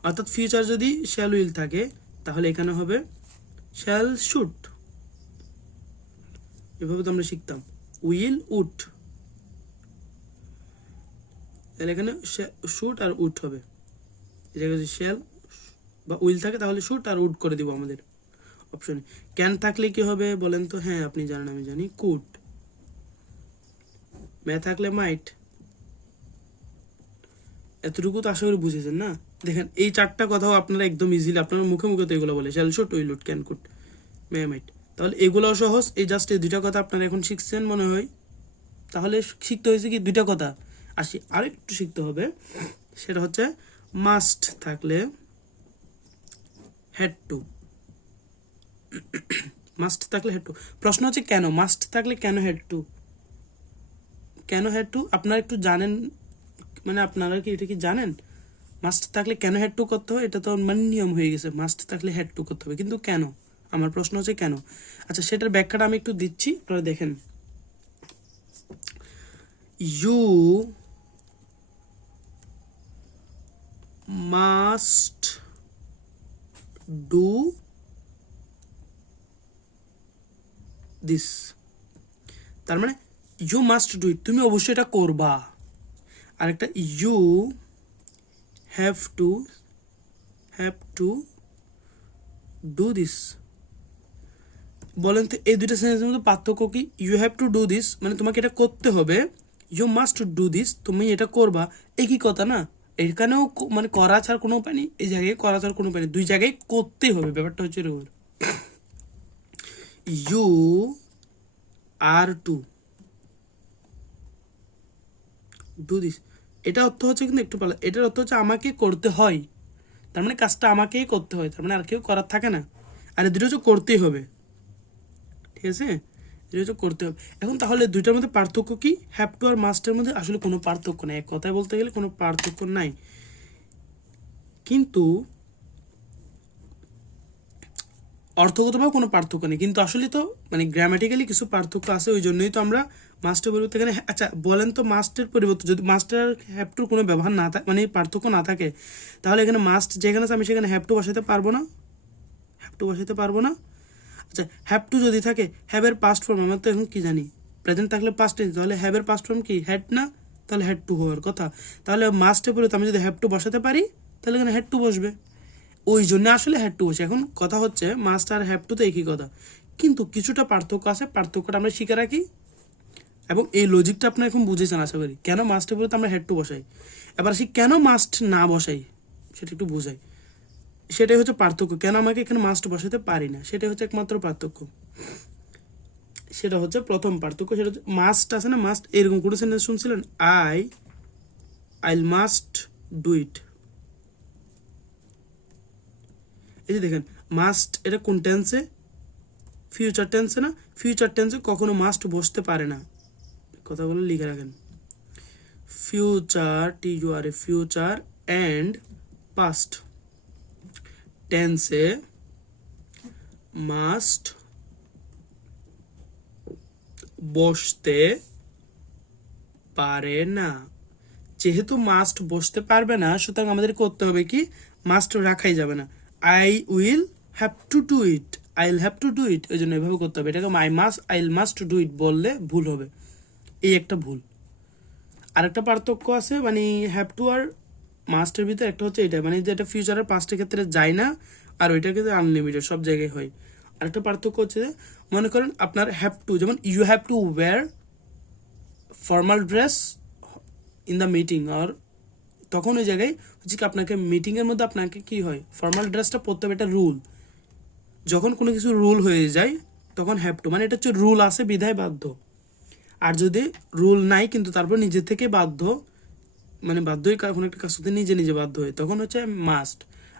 অর্থাৎ ফিউচার যদি শ্যাল উইল থাকে তাহলে এখানে হবে শ্যাল শুড, এভাবে তো আমরা শিখতাম, উইল উড, তাহলে এখানে শুড আর উড হবে। এই জায়গায় যদি শ্যাল বা উইল থাকে তাহলে শুড আর উড করে দিব আমাদের অপশনে। ক্যান থাকলে কি হবে বলেন তো, হ্যাঁ আপনি জানেন আমি জানি, কুড। মে থাকলে মাইট। এতটুকু তো আশা করি বুঝেছেন না। দেখেন এই চারটা কথাও আপনারা একদম ইজিলি আপনারা মুখে মুখে তো এগুলো বলে, shall should will would can could may might, তাহলে এগুলোও সহজ, এই জাস্ট এই দুইটা কথা আপনারা এখন শিখছেন মনে হয়। তাহলে শিখতে হয়েছে কি দুইটা কথা। আসি আরেকটু শিখতে হবে, সেটা হচ্ছে মাস্ট থাকলে হ্যাড টু। মাস্ট থাকলে হ্যাড টু, প্রশ্ন হচ্ছে কেন মাস্ট থাকলে কেন হ্যাড টু, কেন হ্যাড টু আপনারা একটু জানেন, মানে আপনারা কি এটা কি জানেন মাস্ট থাকলে কেন হ্যাড টু করতে হবে? এটা তো মানে নিয়ম হয়ে গেছে, মাস্ট থাকলে হ্যাড টু করতে হবে, কিন্তু কেন? আমার প্রশ্ন হচ্ছে কেন। আচ্ছা সেটার ব্যাখ্যাটা আমি একটু দিচ্ছি, আপনারা দেখেন। ইউ মাস্ট ডু দিস, তার মানে ইউ মাস্ট ডু ইট, তুমি অবশ্যই এটা করবা। আর একটা you have to do this. বলেন তো এই দুইটা সেন্টেন্সের মধ্যে পার্থক্য কি? You have to do this মানে তোমাকে এটা করতে হবে, ইউ মাস্ট ডু দিস তুমি এটা করবা, একই কথা না? এখানেও মানে করা ছাড়া কোনো উপায় নেই, এই জায়গায় করা ছাড়া কোনো উপায় নেই, দুই জায়গায় করতে হবে, ব্যাপারটা হচ্ছে এরকম। You are to do this, এটা অর্থ হচ্ছে কিন্তু একটু পালা, এটার অর্থ হচ্ছে আমাকে করতে হয়, তার মানে কাজটা আমাকেই করতে হয়, তার মানে আর কেউ করার থাকে না। আর এই দুটো হচ্ছে করতেই হবে, ঠিক আছে? এটা হচ্ছে করতে হবে। এখন তাহলে দুইটার মধ্যে পার্থক্য কি? হ্যাভ টু আর মাস্টের মধ্যে আসলে কোনো পার্থক্য নেই, এক কথায় বলতে গেলে কোনো পার্থক্য নাই। কিন্তু অর্থগতভাবে কোনো পার্থক্য নেই, কিন্তু আসলে তো মানে গ্রামাটিক্যালি কিছু পার্থক্য আছে, ওই জন্যই তো আমরা মাস্টের পরিবর্তে এখানে, আচ্ছা বলেন তো মাস্টের পরিবর্তে যদি মাস্টার হ্যাভ টুর কোনো ব্যবহার না থাকে, মানে পার্থক্য না থাকে, তাহলে এখানে মাস্ট যেখানে আছে আমি সেখানে হ্যাভ টু বসাতে পারবো না? হ্যাভ টু বসাতে পারবো না? আচ্ছা হ্যাভ টু যদি থাকে, হ্যাভের পাস্ট ফর্ম আমরা তো এখন কি জানি, প্রেজেন্ট থাকলে পাস্ট টেন্স, তাহলে হ্যাভের পাস্ট ফর্ম কি হ্যাড না? তাহলে হ্যাড টু হওয়ার কথা, তাহলে মাস্টের পরিবর্তে আমি যদি হ্যাভ টু বসাতে পারি তাহলে এখানে হ্যাড টু বসবে, ওই জন্য আসলে হ্যাড টু বসে। এখন কথা হচ্ছে মাস্ট আর হ্যাভ টু তো একই কথা, কিন্তু কিছুটা পার্থক্য আছে, পার্থক্যটা আমরা শিখে রাখি, এবং এই লজিকটা আপনারা এখন বুঝেছেন আশা করি, কেন মাস্টের পরিবর্তে আমরা হ্যাড টু বসাই। এবার আসি কেন মাস্ট না বসাই, সেটা একটু বোঝাই। সেটাই হচ্ছে পার্থক্য, কেন আমাকে এখানে মাস্ট বসাতে পারি না, সেটাই হচ্ছে একমাত্র পার্থক্য। সেটা হচ্ছে প্রথম পার্থক্য, সেটা হচ্ছে মাস্ট আছে না, মাস্ট এরকম কোনো সেন্টেন্স শুনছিলেন, আইল মাস্ট ডু ইট। এই যে দেখেন মাস্ট, এটা কোন টেন্সে? ফিউচার টেন্সে না? ফিউচার টেন্সে কখনো মাস্ট বসতে পারে না, কথাগুলো লিখে রাখেন। Future TUR future and past টেন্সে মাস্ট বসতে পারে না। যেহেতু মাস্ট বসতে পারবে না, সুতরাং আমাদের করতে হবে কি, মাস্ট রাখাই যাবে না, I will have to do it, I will have to do it, ওই জন্য এভাবে করতে হবে। এটাকে আই মাস্ট ডু ইট বললে ভুল হবে, এই একটা ভুল। আরেকটা পার্থক্য আছে, মানে হ্যাভ টু আর মাস্টের ভিতরে একটা হচ্ছে এটা, মানে যেটা ফিউচারের পাস্টের ক্ষেত্রে যায় না, আর ওইটা কিন্তু আনলিমিটেড সব জায়গায় হয়। আরেকটা পার্থক্য হচ্ছে যে, মনে করেন আপনার হ্যাভ টু, যেমন you have to wear formal dress in the meeting, আর তখন ওই জায়গায় হচ্ছে কি আপনাকে মিটিংয়ের মধ্যে আপনাকে কি হয়, ফর্মাল ড্রেসটা পরতে হবে, এটা রুল। যখন কোনো কিছু রুল হয়ে যায় তখন হ্যাভ টু, মানে এটা হচ্ছে রুল আছে বিধায় বাধ্য। আর যদি রুল নাই কিন্তু তারপর নিজে থেকে বাধ্য, মানে বাধ্যই কোনো একটা কাজ করতে নিজে নিজে বাধ্য হয়ে, তখন হচ্ছে মাস্ট।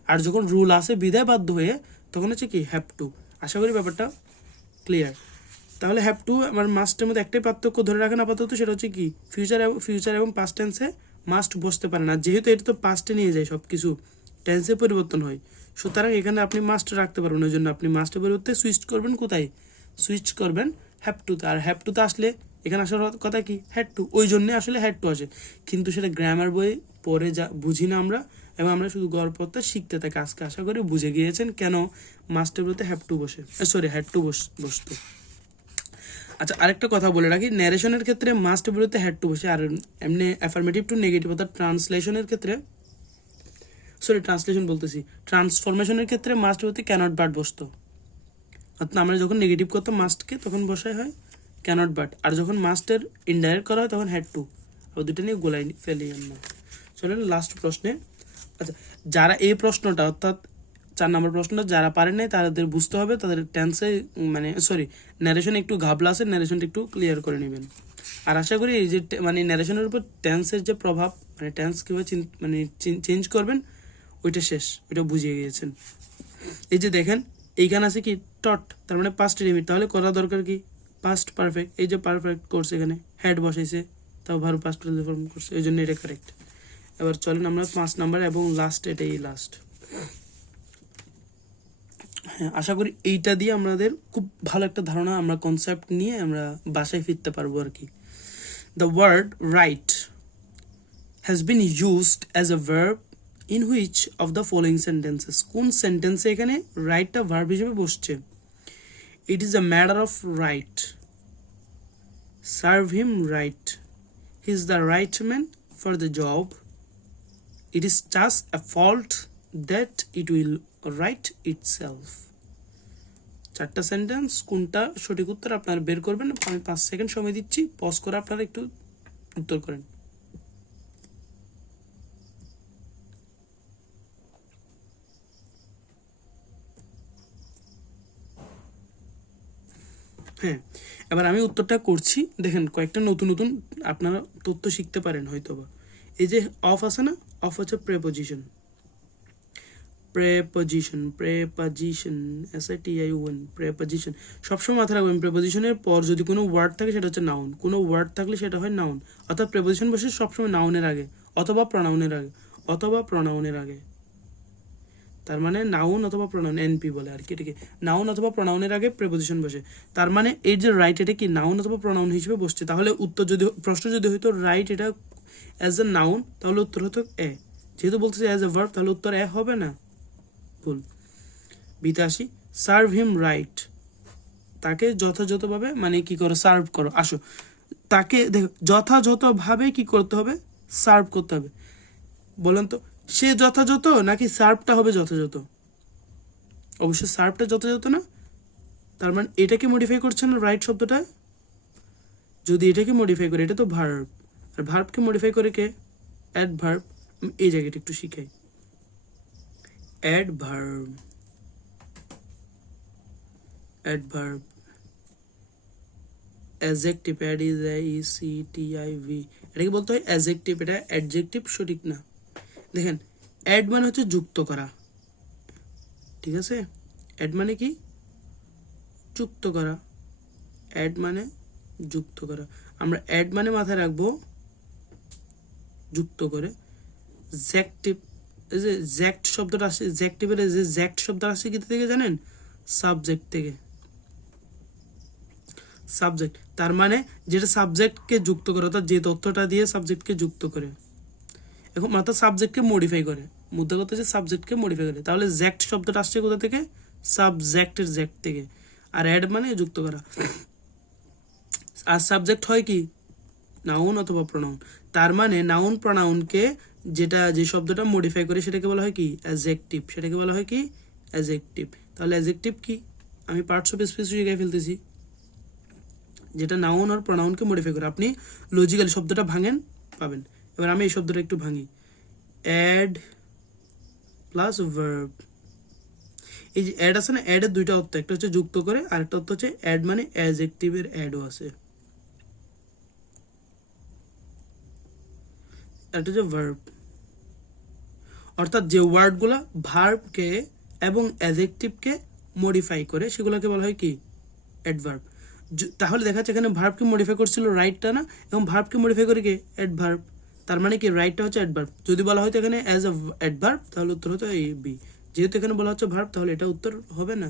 আর যখন রুল আছে বিধায় বাধ্য হয়ে, তখন হচ্ছে কি হ্যাভ টু। আশা করি ব্যাপারটা ক্লিয়ার। তাহলে হ্যাভ টু আমার মাস্টের মধ্যে একটাই পার্থক্য ধরে রাখেন আপাতত, সেটা হচ্ছে কি ফিউচার এবং পাস্ট টেন্সে মাস্ট বসতে পারে না, যেহেতু এটা তো পাস্টে নিয়ে যায়, সব কিছু টেন্সে পরিবর্তন হয়, সুতরাং এখানে আপনি মাস্ট রাখতে পারবেন, ওই জন্য আপনি মাস্টের পরিবর্তে সুইচ করবেন কোথায়, সুইচ করবেন হ্যাভ টুতে। আর হ্যাভ টুতে আসলে এখানে আসার কথা কি হ্যাড টু, ওই জন্যে আসলে হ্যাড টু আসে, কিন্তু সেটা গ্রামার বই পড়ে যা বুঝি না আমরা, এবং আমরা শুধু গল্পটা শিখতে থাকি। আজকে আশা করি বুঝে গিয়েছেন কেন মাস্টের বইতে হ্যাভ টু বসে, সরি হ্যাড টু বসতো। আচ্ছা আরেকটা কথা বলে রাখি, ন্যারেশনের ক্ষেত্রে মাস্ট বিরুদ্ধে হ্যাড টু বসে, আর এমনি অ্যাফার্মেটিভ টু নেগেটিভ অর্থাৎ ট্রান্সলেশনের ক্ষেত্রে, সরি ট্রান্সলেশন বলতেছি, ট্রান্সফরমেশনের ক্ষেত্রে মাস্ট বিরুদ্ধে ক্যানট বাট বসতো। অর্থাৎ আমরা যখন নেগেটিভ করতাম মাস্টকে তখন বসাই হয় ক্যানট বাট, আর যখন মাস্টের ইনডাইরেক্ট করা হয় তখন হ্যাড টু। আর দুটো নিয়ে গোলাই ফেলি আমরা। চলেন লাস্ট প্রশ্নে। আচ্ছা যারা এই প্রশ্নটা অর্থাৎ 4 নম্বর প্রশ্নটা যারা পারেন নাই তাদের বুঝতে হবে, তাদের টেন্সে মানে ন্যারেশন একটু ঘাবলা আছে, ন্যারেশনটা একটু ক্লিয়ার করে নেবেন। আর আশা করি এই যে মানে ন্যারেশনের উপর টেন্সের যে প্রভাব, মানে টেন্স কীভাবে মানে চেঞ্জ করবেন ওইটা শেষ, ওইটা বুঝিয়ে গিয়েছেন। এই যে দেখেন এইখানে আছে কি টট, তার মানে পাস্ট ইনডিফিনিট, তাহলে করা দরকার কি পাস্ট পারফেক্ট। এই যে পারফেক্ট করছে এখানে হেড বসাইছে, তাও ভার্ব পাস্ট প্রেজেন্ট ফর্ম করছে, এই জন্য এটা কারেক্ট। এবার চলেন আমরা 5 নাম্বার এবং লাস্ট, এটাই লাস্ট। হ্যাঁ, আশা করি এইটা দিয়ে আমাদের খুব ভালো একটা ধারণা, আমরা কনসেপ্ট নিয়ে আমরা বাসায় ফিরতে পারবো আর কি। The word right has been used as a verb in which of the following sentences, কোন সেন্টেন্সে এখানে রাইটটা ভার্ব হিসেবে বসছে? It is a matter of right, serve him right, he is the right man for the job, it is just a fault that it will right itself. 4টা sentence, কোনটা সঠিক উত্তর আপনারা বের করবেন। আমি 5 সেকেন্ড সময় দিচ্ছি, পজ করে আপনারা একটু উত্তর করেন। হ্যাঁ, এবার আমি উত্তরটা করছি, দেখেন কয়েকটা নতুন নতুন আপনারা তথ্য শিখতে পারেন হয়তোবা। এই যে অফ আছে না, অফ হচ্ছে প্রেপোজিশন, প্রেপোজিশন SITION, প্রেপোজিশন সবসময় মাথায় রাখবেন। প্রেপোজিশনের পর যদি কোনো ওয়ার্ড থাকে সেটা হচ্ছে নাউন, কোনো ওয়ার্ড থাকলে সেটা হয় নাউন, অর্থাৎ প্রেপোজিশন বসে সবসময় নাউনের আগে অথবা প্রনাউনের আগে, অথবা প্রনাউনের আগে। তার মানে নাউন অথবা প্রনাউন, NP বলে আর কি, এটাকে নাউন অথবা প্রনাউনের আগে প্রেপোজিশন বসে। তার মানে এই যে রাইট, এটা কি নাউন অথবা প্রনাউন হিসেবে বসছে। তাহলে উত্তর যদি, প্রশ্ন যদি হইতো রাইট এটা অ্যাজ এ নাউন, তাহলে উত্তর হতো এ। যেহেতু বলতেছে অ্যাজ এ ভার্ব, তাহলে উত্তর এ হবে না, ভুল। বিতে আসি, সার্ভ হিম রাইট, তাকে যথাযথভাবে মানে কি করো, সার্ভ করো। আসো, তাকে দেখো যথাযথভাবে কি করতে হবে, সার্ভ করতে হবে। বলেন তো, সে যথাযথ নাকি সার্ভটা হবে যথাযথ? অবশ্যই সার্ভটা যথাযথ না। তার মানে এটাকে মডিফাই করছে না রাইট শব্দটা। যদি এটাকে মডিফাই করে, এটা তো ভার্ব, আর ভার্বকে মডিফাই করে কে? অ্যাডভার্ব। এই জায়গাটা একটু শিখাই, অ্যাডভার্ব, অ্যাডভার্ব, অ্যাডজেক্টিভ, ADJECTIV, এটাকে বলতে হয় অ্যাডজেক্টিভ, এটা অ্যাডজেক্টিভ সঠিক না। দেখেন অ্যাড মানে হচ্ছে যুক্ত করা, ঠিক আছে? অ্যাড মানে কি? যুক্ত করা। অ্যাড মানে যুক্ত করা। আমরা অ্যাড মানে মাথায় রাখবো যুক্ত করে। জ্যাকটিভ, এই যে জ্যাক্ট শব্দটা আসছে, জ্যাকটিভের যে জ্যাক্ট শব্দ আসছে কি থেকে জানেন? সাবজেক্ট থেকে। সাবজেক্ট তার মানে যেটা সাবজেক্টকে যুক্ত করে, অর্থাৎ যে তথ্যটা দিয়ে সাবজেক্টকে যুক্ত করে। এখন অর্থাৎ সাবজেক্টকে মডিফাই করে, মুদ্রা কথা যে সাবজেক্টকে মডিফাই করে। তাহলে জ্যাক্ট শব্দটা আসছে কোথা থেকে? সাবজেক্টের জ্যাক্ট থেকে। আর অ্যাড মানে যুক্ত করা। আর সাবজেক্ট হয় কি? নাউন অথবা প্রনাউন। তার মানে নাউন প্রনাউনকে যেটা, যে শব্দটা মডিফাই করে সেটাকে বলা হয় কি? অ্যাডজেক্টিভ। সেটাকে বলা হয় কি? অ্যাডজেক্টিভ। তাহলে অ্যাডজেক্টিভ কি? আমি পার্টস অফ স্পিচ শিখাই ফেলতেছি, যেটা নাউন আর প্রনাউনকে মডিফাই করে। আপনি লজিক্যাল শব্দটা ভাঙেন, পাবেন। এবার আমি এই শব্দটা একটু ভাঙি, অ্যাড প্লাস ভার্ব। এই যে অ্যাড আছে না, অ্যাডের দুইটা অর্থ, একটা হচ্ছে যুক্ত করে, আর একটা অর্থ হচ্ছে অ্যাড মানে অ্যাডজেক্টিভের অ্যাডও আছে, একটা হচ্ছে ভার্ব। অর্থাৎ যে ওয়ার্ডগুলো ভার্বকে এবং অ্যাডজেক্টিভকে মডিফাই করে সেগুলোকে বলা হয় কি? অ্যাডভার্ব। তাহলে দেখা যাচ্ছে এখানে ভার্বকে মডিফাই করছিল রাইটটা না, এবং ভার্বকে মডিফাই করে কি? অ্যাডভার্ব। তার মানে কি রাইটটা হচ্ছে অ্যাডভার্ব। যদি বলা হয়তো এখানে অ্যাজ আ অ্যাডভার্ব, তাহলে উত্তর হতো এই বি। যেহেতু এখানে বলা হচ্ছে ভার্ব, তাহলে এটা উত্তর হবে না।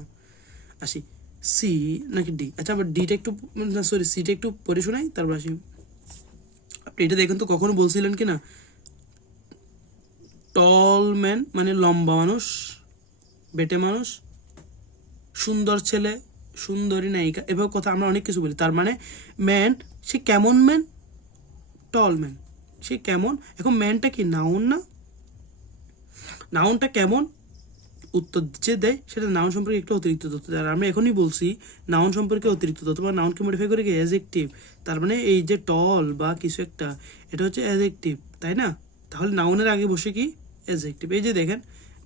আসি সি নাকি ডি? আচ্ছা, আবার ডিটা একটু, সরি সিটা একটু পড়ে শোনাই, তারপর আসি। আপনি এটা দেখেন তো, কখনো বলছিলেন কি না টল ম্যান মানে লম্বা মানুষ, বেটে মানুষ, সুন্দর ছেলে, সুন্দরী নায়িকা, এভাবে কথা আমরা অনেক কিছু বলি। তার মানে ম্যান, সে কেমন ম্যান? টল ম্যান, সে কেমন। এখন ম্যানটা কি নাউন না? নাউনটা কেমন উত্তর যে দেয় সেটা নাউন সম্পর্কে একটু অতিরিক্ত তথ্য দেয়। আর আমি এখনই বলছি নাউন সম্পর্কে অতিরিক্ত তথ্য বা নাউনকে মডিফাই করে কি? অ্যাডজেক্টিভ। তার মানে এই যে টল বা কিছু একটা, এটা হচ্ছে অ্যাডজেক্টিভ, তাই না? তাহলে নাউনের আগে বসে কি? অ্যাডজেক্টিভ। এই যে দেখেন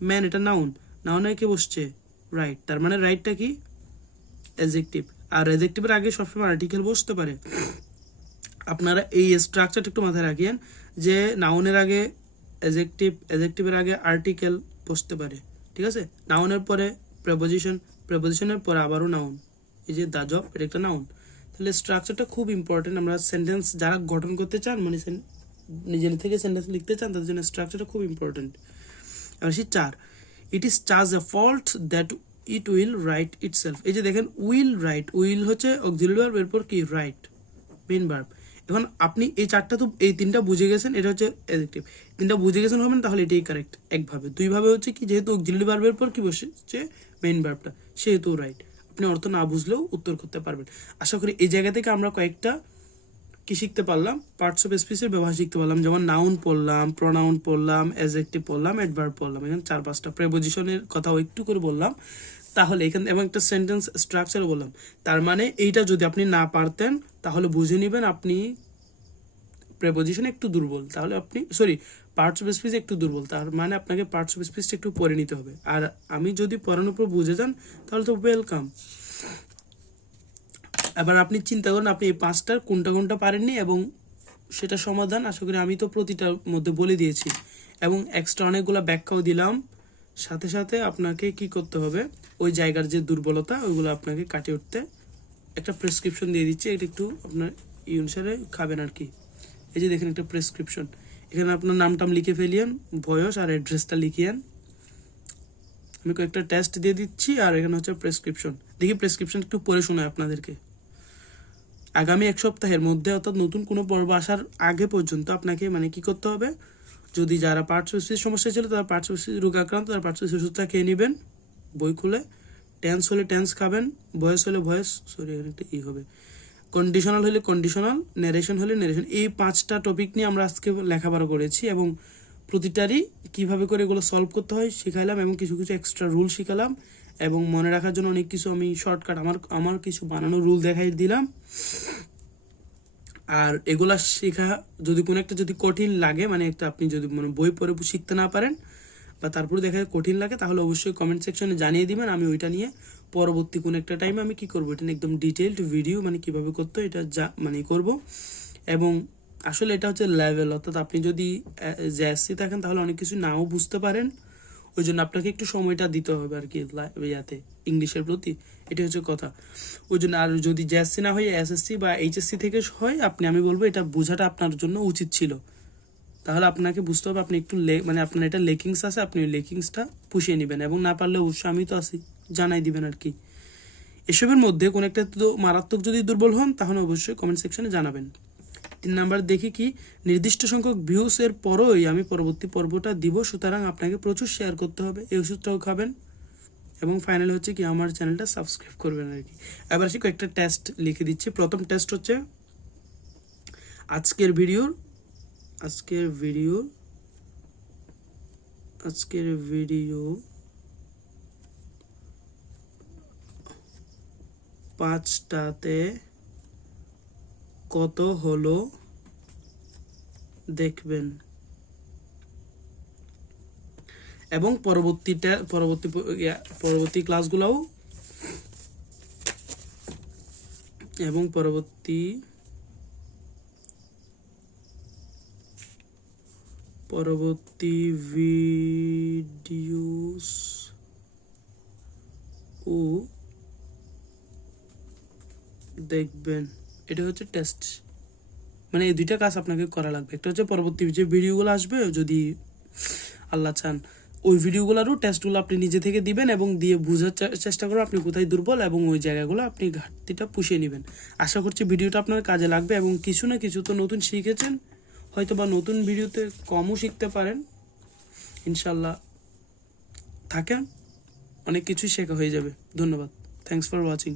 ম্যান, এটা নাউন, নাউনে কি বসছে? রাইট। তার মানে রাইটটা কি? অ্যাডজেক্টিভ। আর অ্যাডজেক্টিভের আগে সবসময় আর্টিকেল বসতে পারে। আপনারা এই স্ট্রাকচারটা একটু মাথায় রাখিয়েন যে নাউনের আগে অ্যাডজেক্টিভ, অ্যাডজেক্টিভের আগে আর্টিকেল বসতে পারে, ঠিক আছে? নাউনের পরে প্রেপোজিশন, প্রেপোজিশনের পরে আবারও নাউন। এই যে দা জব, এটা একটা নাউন। তাহলে স্ট্রাকচারটা খুব ইম্পর্টেন্ট। আমরা সেন্টেন্স যারা গঠন করতে চান, মানে নিজের থেকে সেন্টেন্স লিখতে চান, তাদের জন্য স্ট্রাকচারটা খুব ইম্পর্টেন্ট। আর আসি 4, it is charge A fault that it will right itself. এই যে দেখেন উইল রাইট, উইল হচ্ছে অক্সিলারি ভার্ব, এরপর কি? Right, main verb. এখন আপনি এই চারটা তো এই তিনটা বুঝে গেছেন, এটা হচ্ছে অ্যাডজেক্টিভ। তিনটা বুঝে গেছেন হবেন, তাহলে এটাই কারেক্ট একভাবে। দুইভাবে হচ্ছে কি, যেহেতু অক্সিলারি ভার্বের পর কি বসেছে? মেইন ভার্বটা, সেহেতু রাইট। আপনি অর্থ না বুঝলেও উত্তর করতে পারবেন। আশা করি এই জায়গা থেকে আমরা কয়েকটা কি শিখতে পারলাম? পার্টস অফ স্পিচের ব্যবহার শিখতে পারলাম। যেমন নাউন পড়লাম, প্রোনাউন পড়লাম, অ্যাডজেক্টিভ পড়লাম, অ্যাডভার্ব পড়লাম। এখানে 4-5টা প্রেপোজিশনের কথাও একটু করে বললাম। তাহলে এখানে এবং একটা সেন্টেন্স স্ট্রাকচারও বললাম। তার মানে এইটা যদি আপনি না পারতেন, তাহলে বুঝে নেবেন আপনি প্রেপোজিশন একটু দুর্বল। তাহলে আপনি পার্টস অফ স্পিচ একটু দুর্বল, তার মানে আপনাকে পার্টস অফ স্পিচটা একটু পড়ে নিতে হবে। আর আমি যদি পড়ানোর পর বুঝে যান, তাহলে তো ওয়েলকাম। এবার আপনি চিন্তা করুন আপনি এই 5টার কোনটা কোনটা পারেননি এবং সেটা সমাধান আশা করি আমি তো প্রতিটার মধ্যে বলে দিয়েছি এবং এক্সট্রা অনেকগুলো ব্যাখ্যাও দিলাম। সাথে সাথে আপনাকে কি করতে হবে, ওই জায়গার যে দুর্বলতা ওইগুলো আপনাকে কাটিয়ে উঠতে একটা প্রেসক্রিপশন দিয়ে দিচ্ছি। এটা একটু আপনার এই অনুসারে খাবেন আর কি। এই যে দেখেন একটা প্রেসক্রিপশন, এখানে আপনার নামটাম লিখে ফেলিয়েন, বয়স আর অ্যাড্রেসটা লিখিয়েন। আমি কয়েকটা টেস্ট দিয়ে দিচ্ছি আর এখানে হচ্ছে প্রেসক্রিপশন। দেখি প্রেসক্রিপশন একটু পড়ে শোনায় আপনাদেরকে। আগামী 1 সপ্তাহের মধ্যে, অর্থাৎ নতুন কোনো পর্ব আসার আগে পর্যন্ত আপনাকে মানে কি করতে হবে, যদি যারা পার্টস অফ স্পিচ সমস্যা ছিল, তারা পার্টস অফ স্পিচ রোগ আক্রান্ত, তারা পার্টস অফ স্পিচ ওষুধটা খেয়ে নেবেন বই খুলে। টেন্স হলে টেন্স খাবেন, ভয়েস হলে ভয়েস, একটা হবে, কন্ডিশনাল হলে কন্ডিশনাল, ন্যারেশন হলে ন্যারেশন। এই 5টা টপিক নিয়ে আমরা আজকে লেখাপড়া করেছি এবং প্রতিটারই কিভাবে করে এগুলো সলভ করতে হয় শিখাইলাম এবং কিছু কিছু এক্সট্রা রুল শিখালাম এবং মনে রাখার জন্য অনেক কিছু আমি শর্টকাট আমার কিছু বানানো রুল দেখাই দিলাম। আর এগুলা শেখা যদি কোনো একটা যদি কঠিন লাগে, মানে একটা আপনি যদি মানে বই পড়ে শিখতে না পারেন বা তারপরে দেখা যায় কঠিন লাগে, তাহলে অবশ্যই কমেন্ট সেকশনে জানিয়ে দিবেন। আমি ওইটা নিয়ে পরবর্তী কোনো একটা টাইমে আমি কি করব, এটা নিয়ে একদম ডিটেইলড ভিডিও মানে কিভাবে করতে হয় এটা মানে করব। এবং আসলে এটা হচ্ছে লেভেল, অর্থাৎ আপনি যদি জেএসসি থাকেন তাহলে অনেক কিছু নাও বুঝতে পারেন, ওই জন্য আপনাকে একটু সময়টা দিতে হবে আর কি ইয়াতে ইংলিশের প্রতি, এটা হচ্ছে কথা। ওই জন্য আর যদি জেএসসি না হয় এসএসসি বা এইচএসসি থেকে হয়, আমি বলবো এটা বোঝাটা আপনার জন্য উচিত ছিল। তাহলে আপনাকে বুঝতে হবে আপনি একটু মানে আপনার এটা লেকিংস আছে, আপনি ওই লেকিংসটা পুষিয়ে নেবেন এবং না পারলে অবশ্যই আমি তো আছি, জানাই দিবেন আর কি। এসবের মধ্যে কোনো একটা তো মারাত্মক যদি দুর্বল হন তাহলে অবশ্যই কমেন্ট সেকশনে জানাবেন। 3 নাম্বার দেখি কি, নির্দিষ্ট সংখ্যক ভিউস এর পরই আমি পরবর্তী পর্বটা দিব, সুতরাং আপনাকে প্রচুর শেয়ার করতে হবে, এই ওষুধটাও খাবেন এবং ফাইনালি হচ্ছে কি আমার চ্যানেলটা সাবস্ক্রাইব করবেন আর কি। এবার আসি কয়েকটা টেস্ট লিখে দিচ্ছি। প্রথম টেস্ট হচ্ছে আজকের ভিডিও 5টাতে কত হলো দেখবেন এবং পরবর্তী ক্লাসগুলোও এবং পরবর্তী ভিডিওস ও দেখবেন। এটা হচ্ছে টেস্ট, মানে এই 2টা কাজ আপনাকে করা লাগবে। একটা হচ্ছে পরবর্তী যে ভিডিওগুলো আসবে, যদি আল্লাহ চান ওই ভিডিওগুলোরও টেস্টগুলো আপনি নিজে থেকে দিবেন এবং দিয়ে বোঝার চেষ্টা করবেন আপনি কোথায় দুর্বল এবং ওই জায়গাগুলো আপনি ঘাটতিটা পুষিয়ে নেবেন। আশা করছি ভিডিওটা আপনার কাজে লাগবে এবং কিছু না কিছু তো নতুন শিখেছেন, হয়তো বা নতুন ভিডিওতে কমও শিখতে পারেন। ইনশাল্লাহ থাকেন, অনেক কিছুই শেখা হয়ে যাবে। ধন্যবাদ, থ্যাংকস ফর ওয়াচিং।